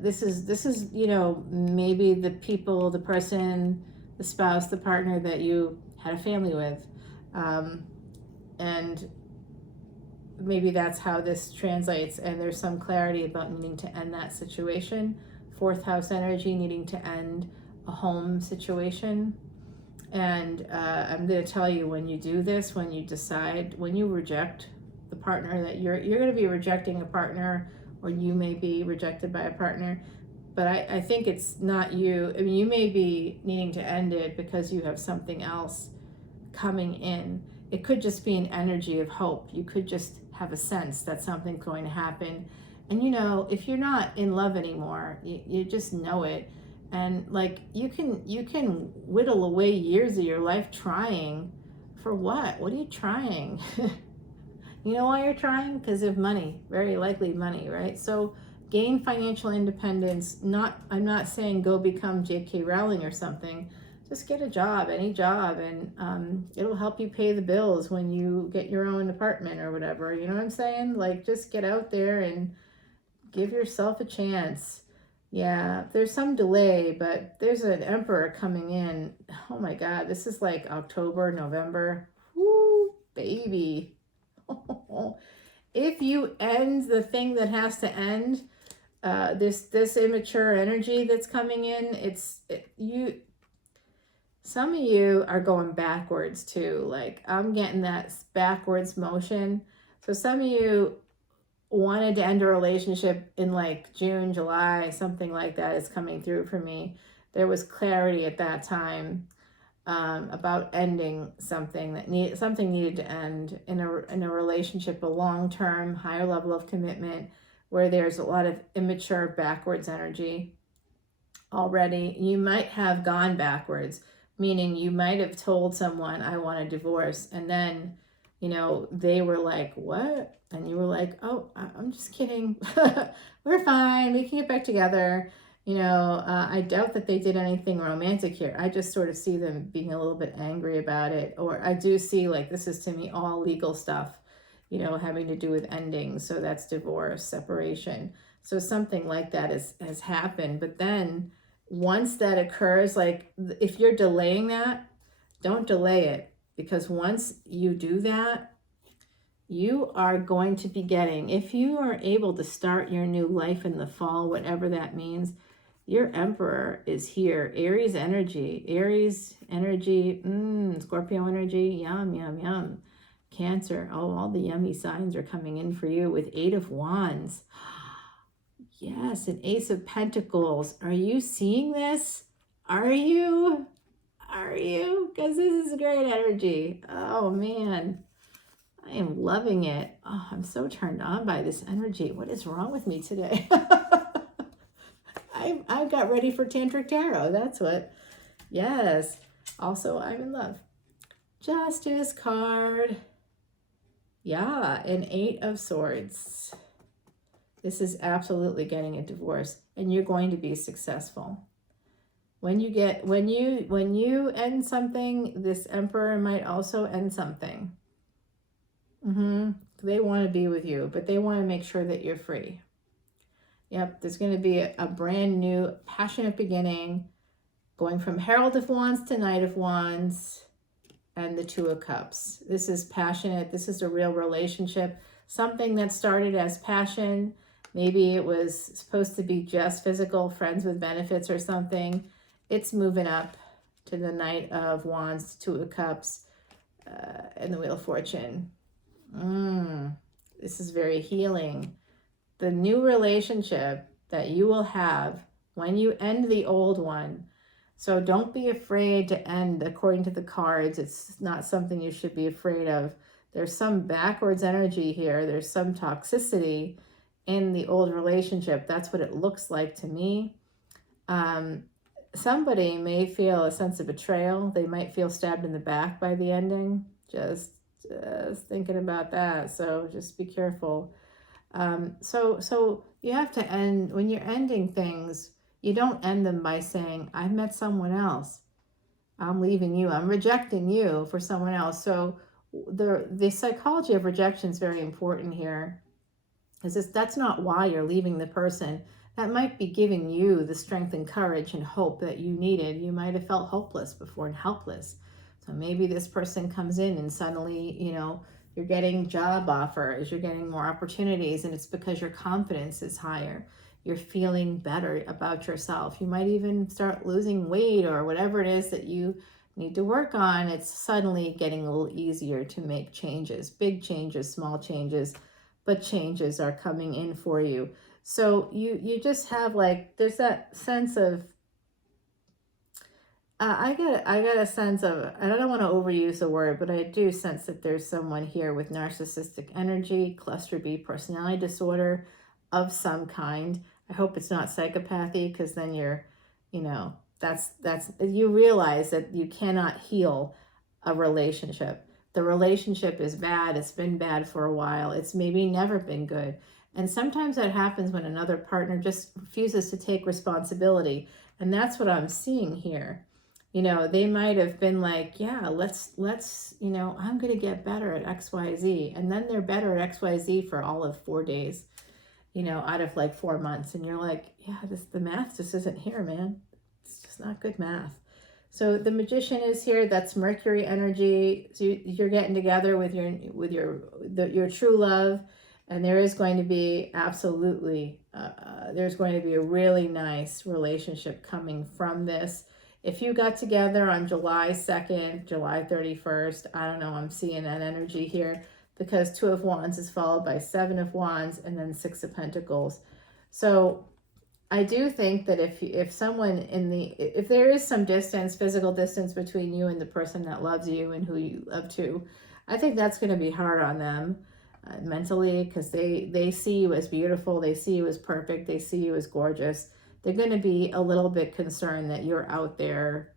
This is maybe the people, the person, the spouse, the partner that you had a family with, and maybe that's how this translates. And there's some clarity about needing to end that situation. Fourth house energy, needing to end a home situation. And I'm going to tell you, when you do this, when you decide, when you reject the partner, that you're going to be rejecting a partner, or you may be rejected by a partner. But I think it's not you. I mean, you may be needing to end it because you have something else coming in. It could just be an energy of hope. You could just have a sense that something's going to happen. And if you're not in love anymore, you just know it. And like you can whittle away years of your life trying for what? What are you trying? You know why you're trying? Because of money, very likely money, right? So gain financial independence. I'm not saying go become J.K. Rowling or something. Just get a job, any job, and it'll help you pay the bills when you get your own apartment or whatever. You know what I'm saying? Like, just get out there and give yourself a chance. Yeah, there's some delay, but there's an Emperor coming in. Oh my God, this is like October, November. Woo, baby. If you end the thing that has to end, this immature energy that's coming in, some of you are going backwards too. Like, I'm getting that backwards motion. So some of you wanted to end a relationship in like June, July, something like that is coming through for me. There was clarity at that time about ending something something needed to end in a relationship, a long-term, higher level of commitment, where there's a lot of immature backwards energy already. You might have gone backwards, meaning you might have told someone, I want a divorce, and then they were like, what? And you were like, oh, I'm just kidding. We're fine. We can get back together. I doubt that they did anything romantic here. I just sort of see them being a little bit angry about it. Or I do see, like, this is to me all legal stuff, having to do with endings. So that's divorce, separation. So something like that has happened. But then once that occurs, like, if you're delaying that, don't delay it. Because once you do that, you are going to be getting, if you are able to start your new life in the fall, whatever that means, your Emperor is here. Aries energy, Scorpio energy, yum, yum, yum. Cancer, all the yummy signs are coming in for you with 8 of Wands. Yes, an Ace of Pentacles. Are you seeing this? Are you? Because this is great energy. Oh, man. I am loving it. Oh, I'm so turned on by this energy. What is wrong with me today? I got ready for Tantric Tarot. That's what. Yes. Also, I'm in love. Justice card. Yeah, an 8 of Swords. This is absolutely getting a divorce, and you're going to be successful. When you end something, this Emperor might also end something. They want to be with you, but they want to make sure that you're free. Yep, there's going to be a brand new passionate beginning, going from Herald of Wands to Knight of Wands and the 2 of Cups. This is passionate. This is a real relationship. Something that started as passion Maybe it was supposed to be just physical, friends with benefits or something. It's moving up to the Knight of Wands, Two of Cups, and the Wheel of Fortune. This is very healing. The new relationship that you will have when you end the old one. So don't be afraid to end according to the cards. It's not something you should be afraid of. There's some backwards energy here. There's some toxicity in the old relationship. That's what it looks like to me. Somebody may feel a sense of betrayal. They might feel stabbed in the back by the ending. Just thinking about that. So just be careful. So you have to end, when you're ending things, you don't end them by saying, I met someone else. I'm leaving you. I'm rejecting you for someone else. So the psychology of rejection is very important here. That's not why you're leaving the person. That might be giving you the strength and courage and hope that you needed. You might have felt hopeless before and helpless. So maybe this person comes in and suddenly, you're getting job offers, you're getting more opportunities, and it's because your confidence is higher. You're feeling better about yourself. You might even start losing weight or whatever it is that you need to work on. It's suddenly getting a little easier to make changes, big changes, small changes, but changes are coming in for you. So you just have there's that sense of, I got a sense of, I don't want to overuse the word, but I do sense that there's someone here with narcissistic energy, cluster B personality disorder of some kind. I hope it's not psychopathy, because then you're, that's you realize that you cannot heal a relationship. The relationship is bad. It's been bad for a while. It's maybe never been good. And sometimes that happens when another partner just refuses to take responsibility. And that's what I'm seeing here. They might have been like, yeah, let's, I'm going to get better at XYZ. And then they're better at XYZ for all of 4 days, out of 4 months. And you're like, yeah, the math just isn't here, man. It's just not good math. So the Magician is here. That's Mercury energy. So you're getting together with your true love. And there is going to be absolutely, there's going to be a really nice relationship coming from this. If you got together on July 2nd, July 31st, I don't know, I'm seeing that energy here, because Two of Wands is followed by Seven of Wands and then Six of Pentacles. So I do think that if someone if there is some distance, physical distance between you and the person that loves you and who you love too, I think that's going to be hard on them mentally, because they see you as beautiful, they see you as perfect, they see you as gorgeous. They're going to be a little bit concerned that you're out there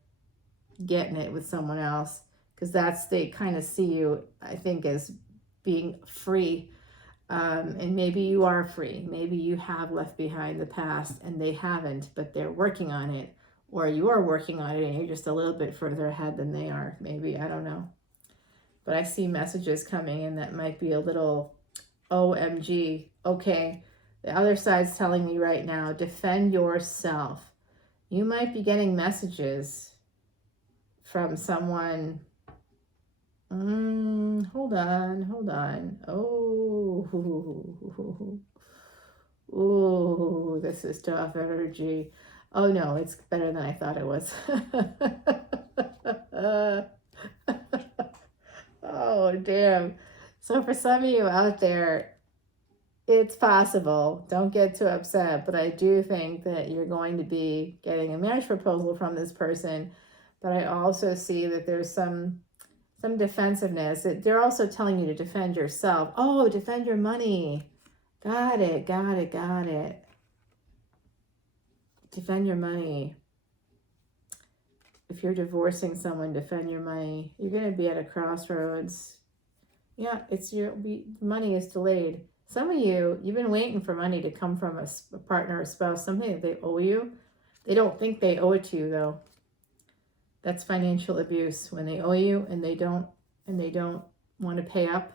getting it with someone else, because they kind of see you, I think, as being free. And maybe you are free. Maybe you have left behind the past and they haven't, but they're working on it. Or you are working on it and you're just a little bit further ahead than they are. Maybe, I don't know. But I see messages coming in that might be a little OMG. Okay. The other side's telling me right now, defend yourself. You might be getting messages from someone. Hold on. Oh, this is tough energy. Oh no, it's better than I thought it was. Oh, damn. So for some of you out there, it's possible. Don't get too upset, but I do think that you're going to be getting a marriage proposal from this person. But I also see that there's some defensiveness. They're also telling you to defend yourself. Oh, defend your money. Got it. Defend your money. If you're divorcing someone, defend your money. You're going to be at a crossroads. Yeah, money is delayed. Some of you've been waiting for money to come from a partner or spouse, something that they owe you. They don't think they owe it to you, though. That's financial abuse. When they owe you and they don't want to pay up,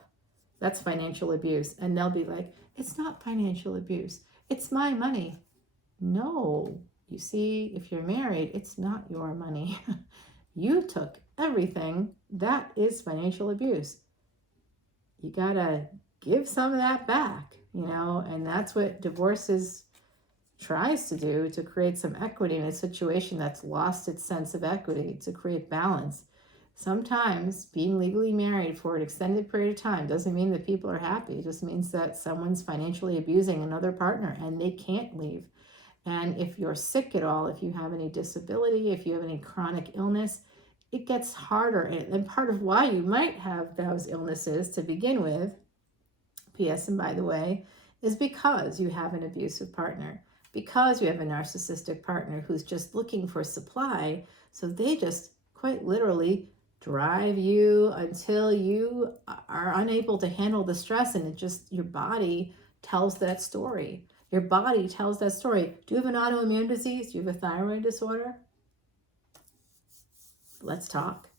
that's financial abuse. And they'll be like, it's not financial abuse. It's my money. No. You see, if you're married, it's not your money. You took everything. That is financial abuse. You gotta give some of that back. and that's what divorce tries to do, to create some equity in a situation that's lost its sense of equity, to create balance. Sometimes being legally married for an extended period of time doesn't mean that people are happy. It just means that someone's financially abusing another partner and they can't leave. And if you're sick at all, if you have any disability, if you have any chronic illness, it gets harder. And part of why you might have those illnesses to begin with, P.S. and by the way, is because you have an abusive partner, because you have a narcissistic partner who's just looking for supply. So they just quite literally drive you until you are unable to handle the stress, and your body tells that story. Your body tells that story. Do you have an autoimmune disease? Do you have a thyroid disorder? Let's talk.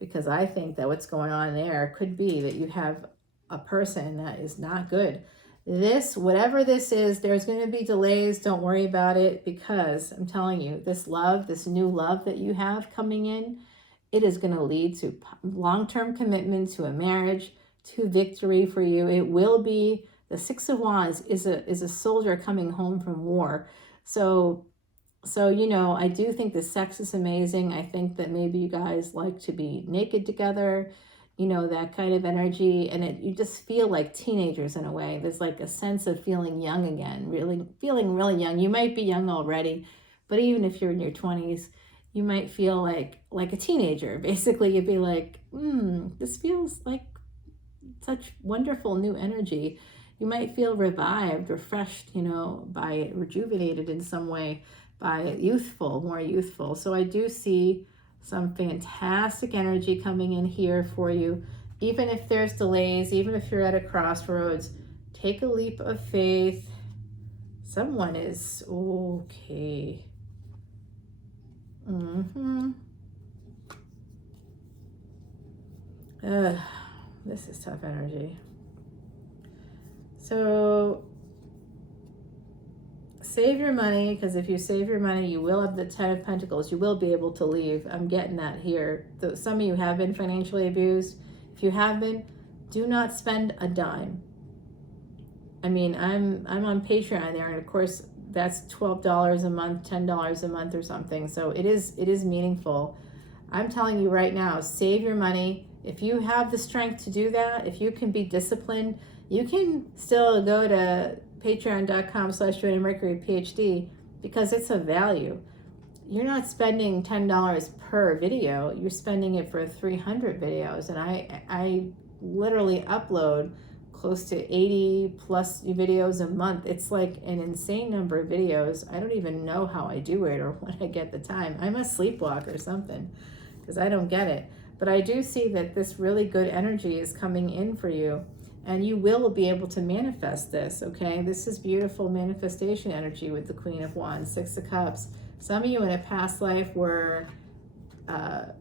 Because I think that what's going on there could be that you have a person that is not good. Whatever this is, there's going to be delays. Don't worry about it, because I'm telling you, this new love that you have coming in, it is going to lead to long-term commitment, to a marriage, to victory for you. It will be. The Six of Wands is a soldier coming home from war. So I do think the sex is amazing. I think that maybe you guys like to be naked together, that kind of energy. And you just feel like teenagers in a way. There's like a sense of feeling young again, really feeling really young. You might be young already, but even if you're in your 20s, you might feel like a teenager. Basically, you'd be like, this feels like such wonderful new energy. You might feel revived, refreshed, rejuvenated in some way, by more youthful. So I do see some fantastic energy coming in here for you. Even if there's delays, even if you're at a crossroads, take a leap of faith. Someone is okay. This is tough energy. So save your money, because if you save your money, you will have the 10 of Pentacles. You will be able to leave. I'm getting that here. Some of you have been financially abused. If you have been, do not spend a dime. I mean, I'm on Patreon there, and of course that's $12 a month, $10 a month or something. So it is meaningful. I'm telling you right now, save your money. If you have the strength to do that, if you can be disciplined, you can still go to patreon.com/leonamercuryphd, because it's a value. You're not spending $10 per video. You're spending it for 300 videos. And I literally upload close to 80 plus videos a month. It's like an insane number of videos. I don't even know how I do it or when I get the time. I must sleepwalk or something, because I don't get it. But I do see that this really good energy is coming in for you, and you will be able to manifest this, okay? This is beautiful manifestation energy with the Queen of Wands, Six of Cups. Some of you in a past life were, I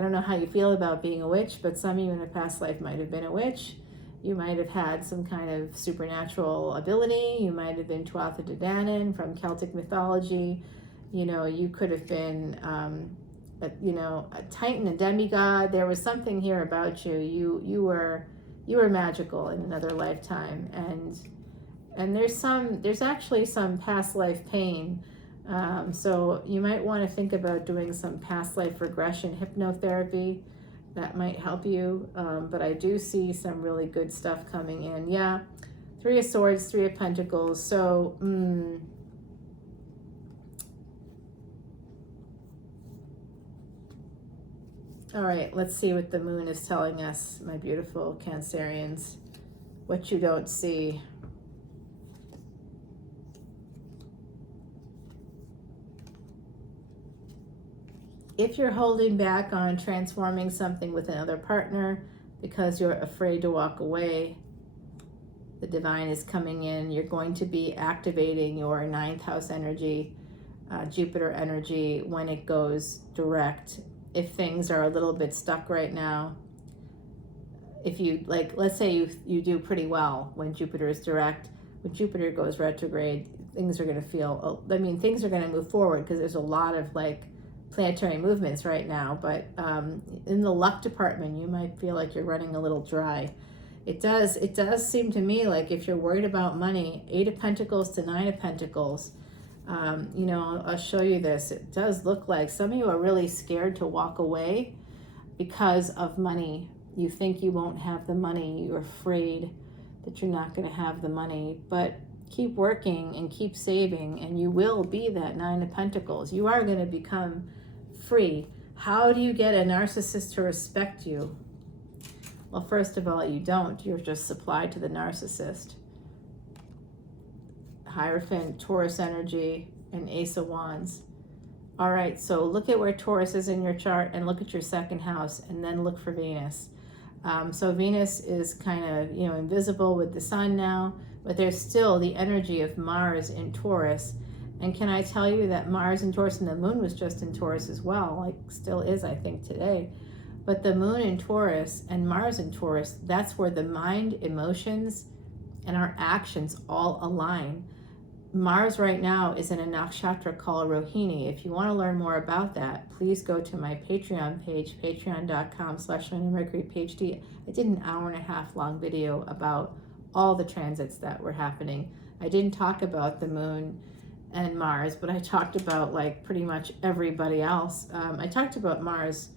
don't know how you feel about being a witch, but some of you in a past life might have been a witch. You might have had some kind of supernatural ability. You might have been Tuatha De Danann from Celtic mythology. You could have been, a Titan, a demigod. There was something here about you. You were magical in another lifetime, and there's actually some past life pain. So you might want to think about doing some past life regression hypnotherapy. That might help you. But I do see some really good stuff coming in. Yeah, Three of Swords, Three of Pentacles. So, all right, let's see what the moon is telling us, my beautiful Cancerians. What you don't see. If you're holding back on transforming something with another partner because you're afraid to walk away, the divine is coming in. You're going to be activating your 9th house energy, Jupiter energy, when it goes direct. If things are a little bit stuck right now, if you, let's say you do pretty well when Jupiter is direct. When Jupiter goes retrograde, things are going to feel, things are going to move forward, because there's a lot of planetary movements right now. But in the luck department, you might feel like you're running a little dry. It does seem to me like if you're worried about money, 8 of Pentacles to 9 of Pentacles, you know, I'll show you this. It does look like some of you are really scared to walk away because of money. You think you won't have the money. You're afraid that you're not going to have the money. But keep working and keep saving, and you will be that 9 of Pentacles. You are going to become free. How do you get a narcissist to respect you? Well, first of all, you don't. You're just supplied to the narcissist. Hierophant, Taurus energy, and Ace of Wands. All right, so look at where Taurus is in your chart and look at your second house, and then look for Venus. So Venus is kind of, you know, invisible with the sun now, but there's still the energy of Mars in Taurus. And can I tell you that Mars in Taurus, and the moon was just in Taurus as well, like still is, I think, today. But the moon in Taurus and Mars in Taurus, that's where the mind, emotions, and our actions all align. Mars right now is in a nakshatra called Rohini. If you want to learn more about that, please go to my Patreon page, patreon.com/leonamercuryphd. I did an 1.5 hour long video about all the transits that were happening. I didn't talk about the moon and Mars, but I talked about like pretty much everybody else. I talked about Mars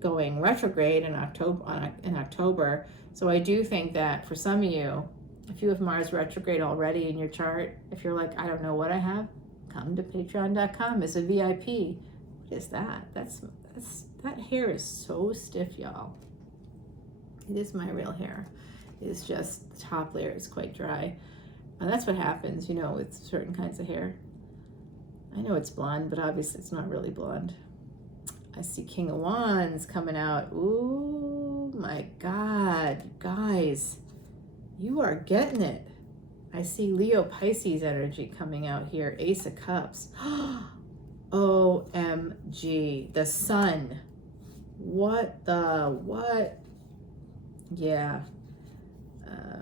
going retrograde in October. So I do think that for some of you, if you have Mars retrograde already in your chart, if you're like, I don't know what I have, come to patreon.com as a VIP. What is that? That hair is so stiff, y'all. It is my real hair. It's just the top layer is quite dry. And that's what happens, you know, with certain kinds of hair. I know it's blonde, but obviously it's not really blonde. I see King of Wands coming out. Ooh, my God, guys, you are getting it. I see Leo Pisces energy coming out here. Ace of Cups. OMG, the sun. What? Yeah.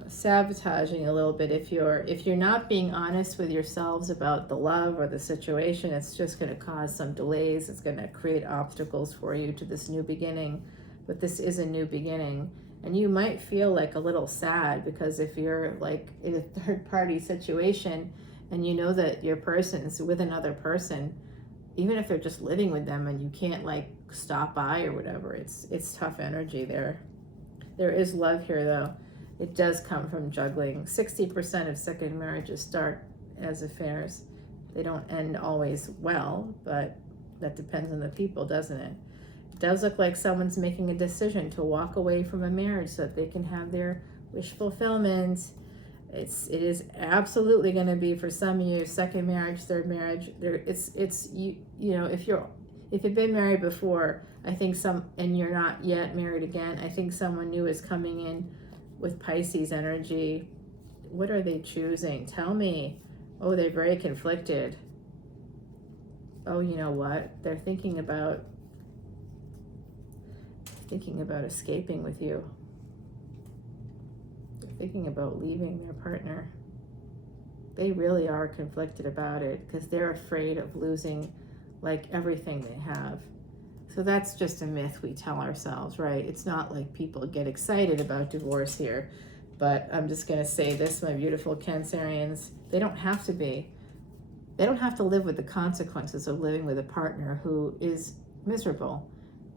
Sabotaging a little bit. If you're not being honest with yourselves about the love or the situation, it's just going to cause some delays. It's going to create obstacles for you to this new beginning. But this is a new beginning, and you might feel like a little sad because if you're like in a third party situation and you know that your person's with another person, even if they're just living with them and you can't like stop by or whatever, it's tough energy there. There is love here though. It does come from juggling. 60% of second marriages start as affairs. They don't end always well, but that depends on the people, doesn't it? It does look like someone's making a decision to walk away from a marriage so that they can have their wish fulfillment. It is absolutely going to be for some of you second marriage, third marriage. You know, if you've been married before, I think and you're not yet married again, I think someone new is coming in with Pisces energy. What are they choosing? Tell me. Oh, they're very conflicted. Oh, you know what? They're thinking about escaping with you. They're thinking about leaving their partner. They really are conflicted about it because they're afraid of losing like everything they have. So that's just a myth we tell ourselves, right? It's not like people get excited about divorce here, but I'm just going to say this, my beautiful Cancerians, they don't have to be. They don't have to live with the consequences of living with a partner who is miserable,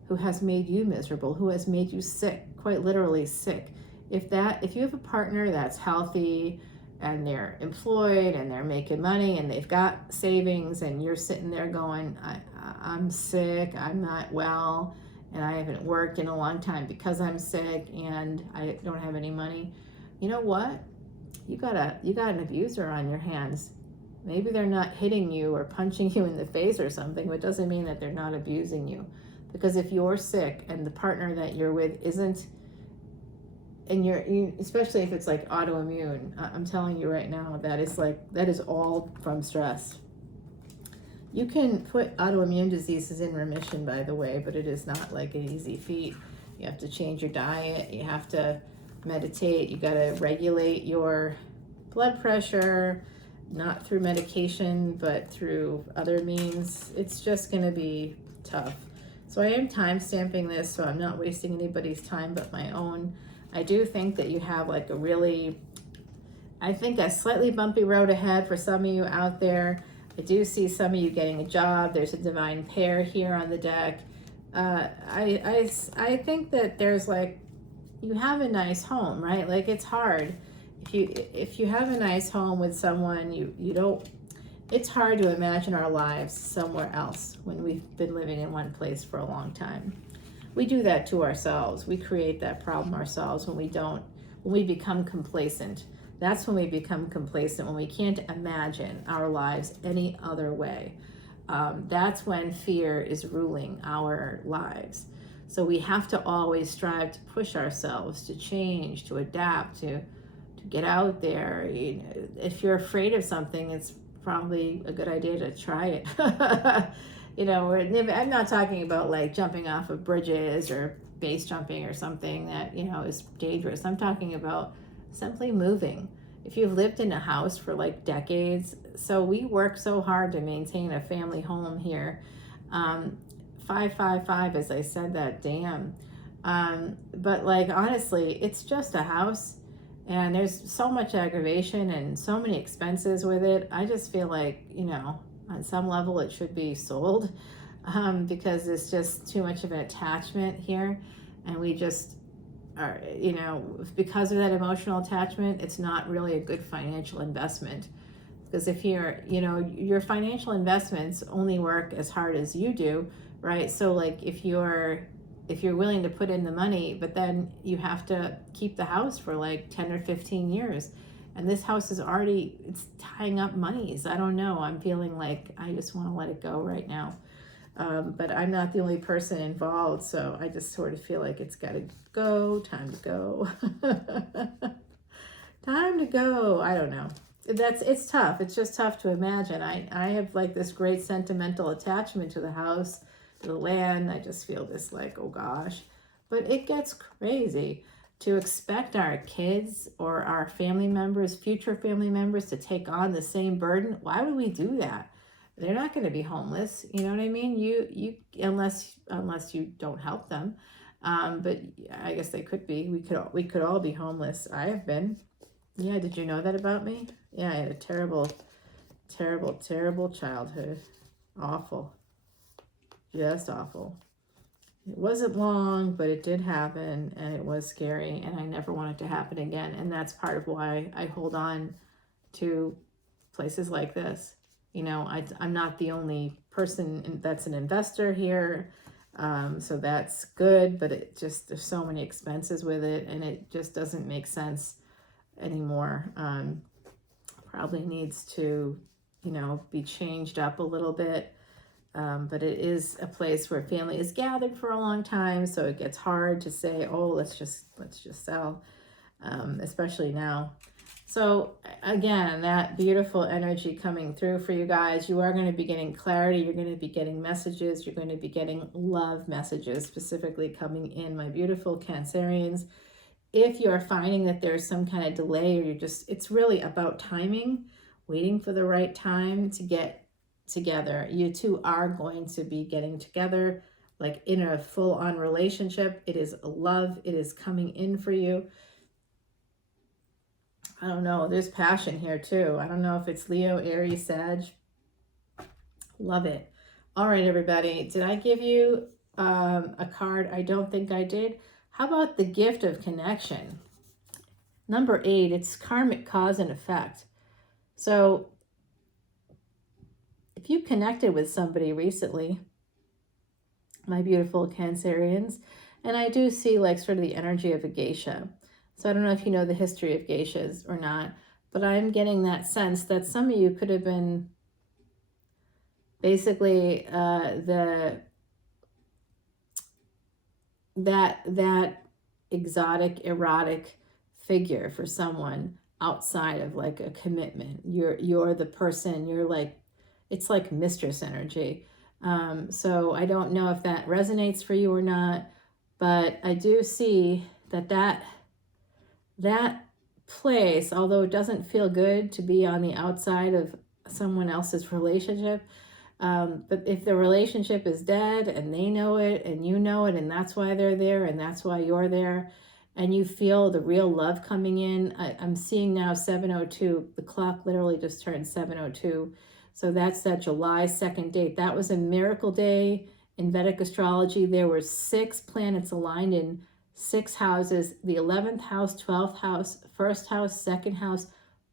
who has made you miserable, who has made you sick, quite literally sick. If you have a partner that's healthy and they're employed and they're making money and they've got savings and you're sitting there going, I'm sick, I'm not well, and I haven't worked in a long time because I'm sick and I don't have any money. You know what? You got an abuser on your hands. Maybe they're not hitting you or punching you in the face or something, but it doesn't mean that they're not abusing you. Because if you're sick and the partner that you're with isn't, and especially if it's like autoimmune, I'm telling you right now, that is all from stress. You can put autoimmune diseases in remission, by the way, but it is not like an easy feat. You have to change your diet. You have to meditate. You got to regulate your blood pressure, not through medication, but through other means. It's just going to be tough. So I am time stamping this, so I'm not wasting anybody's time but my own. I do think that you have like a really, I think a slightly bumpy road ahead for some of you out there. I do see some of you getting a job. There's a divine pair here on the deck. I think that there's like, you have a nice home, right? Like it's hard. If you have a nice home with someone, you don't, it's hard to imagine our lives somewhere else when we've been living in one place for a long time. We do that to ourselves. We create that problem ourselves when we become complacent. That's when we become complacent, when we can't imagine our lives any other way. That's when fear is ruling our lives. So we have to always strive to push ourselves, to change, to adapt, to get out there. You know, if you're afraid of something, it's probably a good idea to try it. You know, I'm not talking about like jumping off of bridges or base jumping or something that, you know, is dangerous. I'm talking about simply moving. If you've lived in a house for like decades, so we work so hard to maintain a family home here. 555, as I said that, damn. But like, honestly, it's just a house and there's so much aggravation and so many expenses with it. I just feel like, you know, on some level it should be sold because it's just too much of an attachment here. And we just are, you know, because of that emotional attachment, it's not really a good financial investment. Because if you're, you know, your financial investments only work as hard as you do, right? So like if you're willing to put in the money, but then you have to keep the house for like 10 or 15 years. And this house is already, it's tying up monies. I don't know. I'm feeling like I just want to let it go right now. But I'm not the only person involved. So I just sort of feel like it's got to go, time to go. Time to go. I don't know. It's tough. It's just tough to imagine. I have like this great sentimental attachment to the house, to the land. I just feel this like, oh gosh. But it gets crazy to expect our kids or our family members, future family members, to take on the same burden. Why would we do that? They're not going to be homeless. You know what I mean? You unless you don't help them. But I guess they could be. We could all be homeless. I have been. Yeah, did you know that about me? Yeah, I had a terrible, terrible, terrible childhood. Awful. Just awful. It wasn't long, but it did happen, and it was scary, and I never want it to happen again. And that's part of why I hold on to places like this. You know, I'm not the only person that's an investor here, so that's good, but it just, there's so many expenses with it, and it just doesn't make sense anymore. Probably needs to, you know, be changed up a little bit. But it is a place where family is gathered for a long time, so it gets hard to say, oh, let's just sell, especially now. So again, that beautiful energy coming through for you guys. You are going to be getting clarity. You're going to be getting messages. You're going to be getting love messages specifically coming in, my beautiful Cancerians. If you're finding that there's some kind of delay, or it's really about timing, waiting for the right time to get together. You two are going to be getting together, like in a full-on relationship. It is love. It is coming in for you. I don't know. There's passion here too. I don't know if it's Leo, Aries, Sag. Love it. All right, everybody. Did I give you a card? I don't think I did. How about the gift of connection? Number 8, it's karmic cause and effect. So if you connected with somebody recently, my beautiful Cancerians, and I do see like sort of the energy of a geisha. So I don't know if you know the history of geishas or not, but I'm getting that sense that some of you could have been basically that exotic, erotic figure for someone outside of like a commitment. You're the person, you're like, it's like mistress energy. So I don't know if that resonates for you or not, but I do see that place, although it doesn't feel good to be on the outside of someone else's relationship, but if the relationship is dead and they know it and you know it, and that's why they're there and that's why you're there, and you feel the real love coming in. I'm seeing now 7:02. The clock literally just turned 7:02. So that's that July 2nd date. That was a miracle day in Vedic astrology. There were 6 planets aligned in 6 houses: the 11th house, 12th house, 1st house, 2nd house,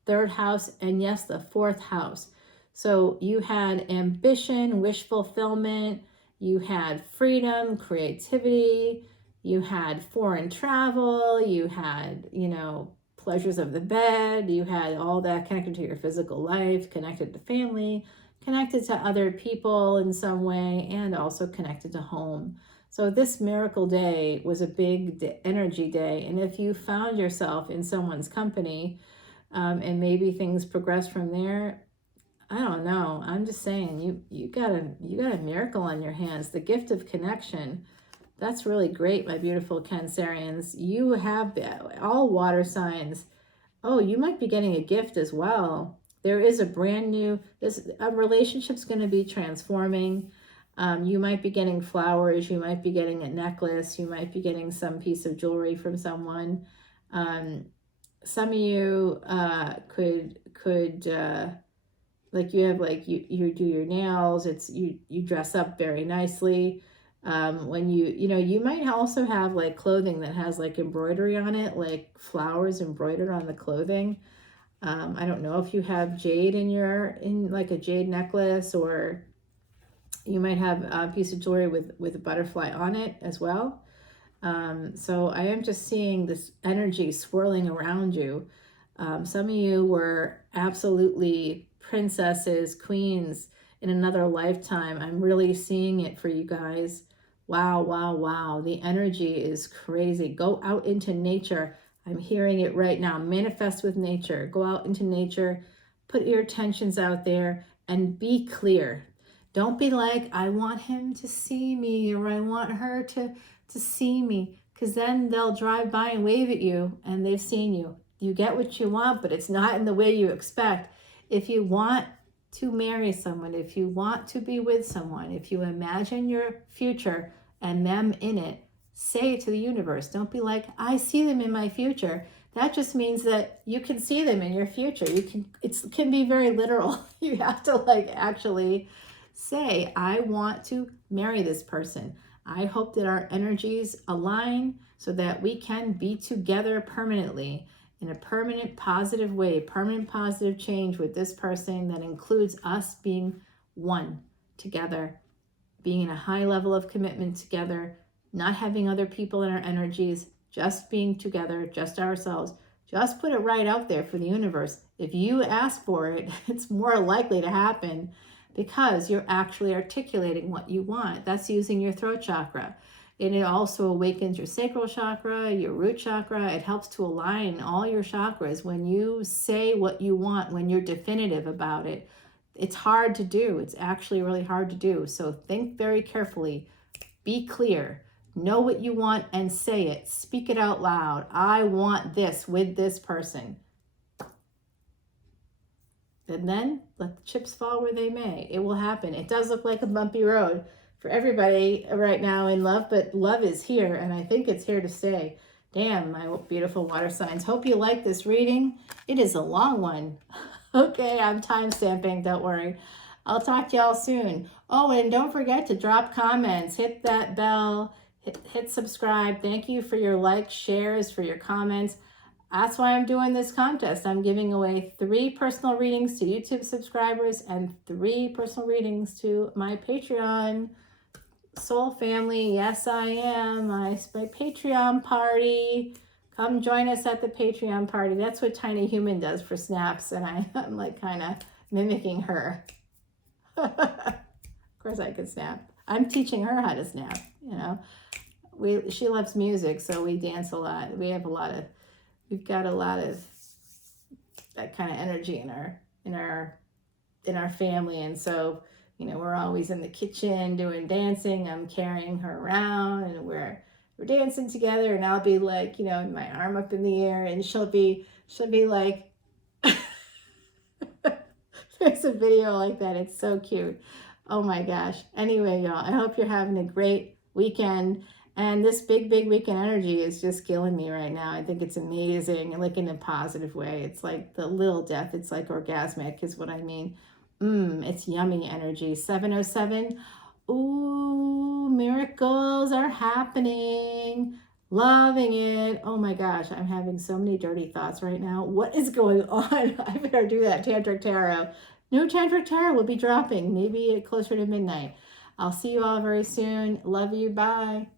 3rd house, and yes, the 4th house. So you had ambition, wish fulfillment, you had freedom, creativity, you had foreign travel, you had, pleasures of the bed, you had all that connected to your physical life, connected to family, connected to other people in some way, and also connected to home. So this miracle day was a big energy day. And if you found yourself in someone's company, and maybe things progress from there, I don't know. I'm just saying, you got a miracle on your hands. The gift of connection. That's really great, my beautiful Cancerians. You have all water signs. Oh, you might be getting a gift as well. There is a brand new, a relationship's going to be transforming. You might be getting flowers. You might be getting a necklace. You might be getting some piece of jewelry from someone. Some of you could like you have you do your nails. It's you dress up very nicely. When you might also have like clothing that has like embroidery on it, like flowers embroidered on the clothing. I don't know if you have jade in like a jade necklace, or you might have a piece of jewelry with a butterfly on it as well. So I am just seeing this energy swirling around you. Some of you were absolutely princesses, queens in another lifetime. I'm really seeing it for you guys. Wow, wow, wow. The energy is crazy. Go out into nature. I'm hearing it right now. Manifest with nature. Go out into nature. Put your intentions out there and be clear. Don't be like, I want him to see me, or I want her to see me, because then they'll drive by and wave at you and they've seen you. You get what you want, but it's not in the way you expect. If you want to marry someone, if you want to be with someone, if you imagine your future and them in it, say it to the universe. Don't be like, I see them in my future. That just means that you can see them in your future. It can be very literal. You have to actually say, I want to marry this person. I hope that our energies align so that we can be together permanently, in a permanent positive way, permanent positive change with this person that includes us being one together, being in a high level of commitment together, not having other people in our energies, just being together, just ourselves. Just put it right out there for the universe. If you ask for it, it's more likely to happen, because you're actually articulating what you want. That's using your throat chakra. And it also awakens your sacral chakra, your root chakra. It helps to align all your chakras. When you say what you want, when you're definitive about it, it's hard to do. It's actually really hard to do. So think very carefully. Be clear. Know what you want and say it. Speak it out loud. I want this with this person. And then let the chips fall where they may. It will happen. It does look like a bumpy road for everybody right now in love, but love is here, and I think it's here to stay. Damn, my beautiful water signs. Hope you like this reading. It is a long one. Okay, I'm time stamping, don't worry. I'll talk to y'all soon. Oh, and don't forget to drop comments, hit that bell, hit subscribe. Thank you for your likes, shares, for your comments. That's why I'm doing this contest. I'm giving away 3 personal readings to YouTube subscribers and 3 personal readings to my Patreon soul family. Yes, I am. My Patreon party. Come join us at the Patreon party. That's what Tiny Human does for snaps, and I'm like kind of mimicking her. Of course I could snap. I'm teaching her how to snap, She loves music, so we dance a lot. We've got a lot of that kind of energy in our family, and so we're always in the kitchen doing dancing. I'm carrying her around, and we're dancing together, and I'll be like, my arm up in the air, and she'll be like, there's a video like that. It's so cute. Oh my gosh. Anyway, y'all, I hope you're having a great weekend, And this big weekend energy is just killing me right now. I think it's amazing, like in a positive way. It's like the little death. It's like orgasmic is what I mean. It's yummy energy. 707. Ooh, miracles are happening. Loving it. Oh my gosh, I'm having so many dirty thoughts right now. What is going on? I better do that Tantric Tarot. New Tantric Tarot will be dropping maybe closer to midnight. I'll see you all very soon. Love you. Bye.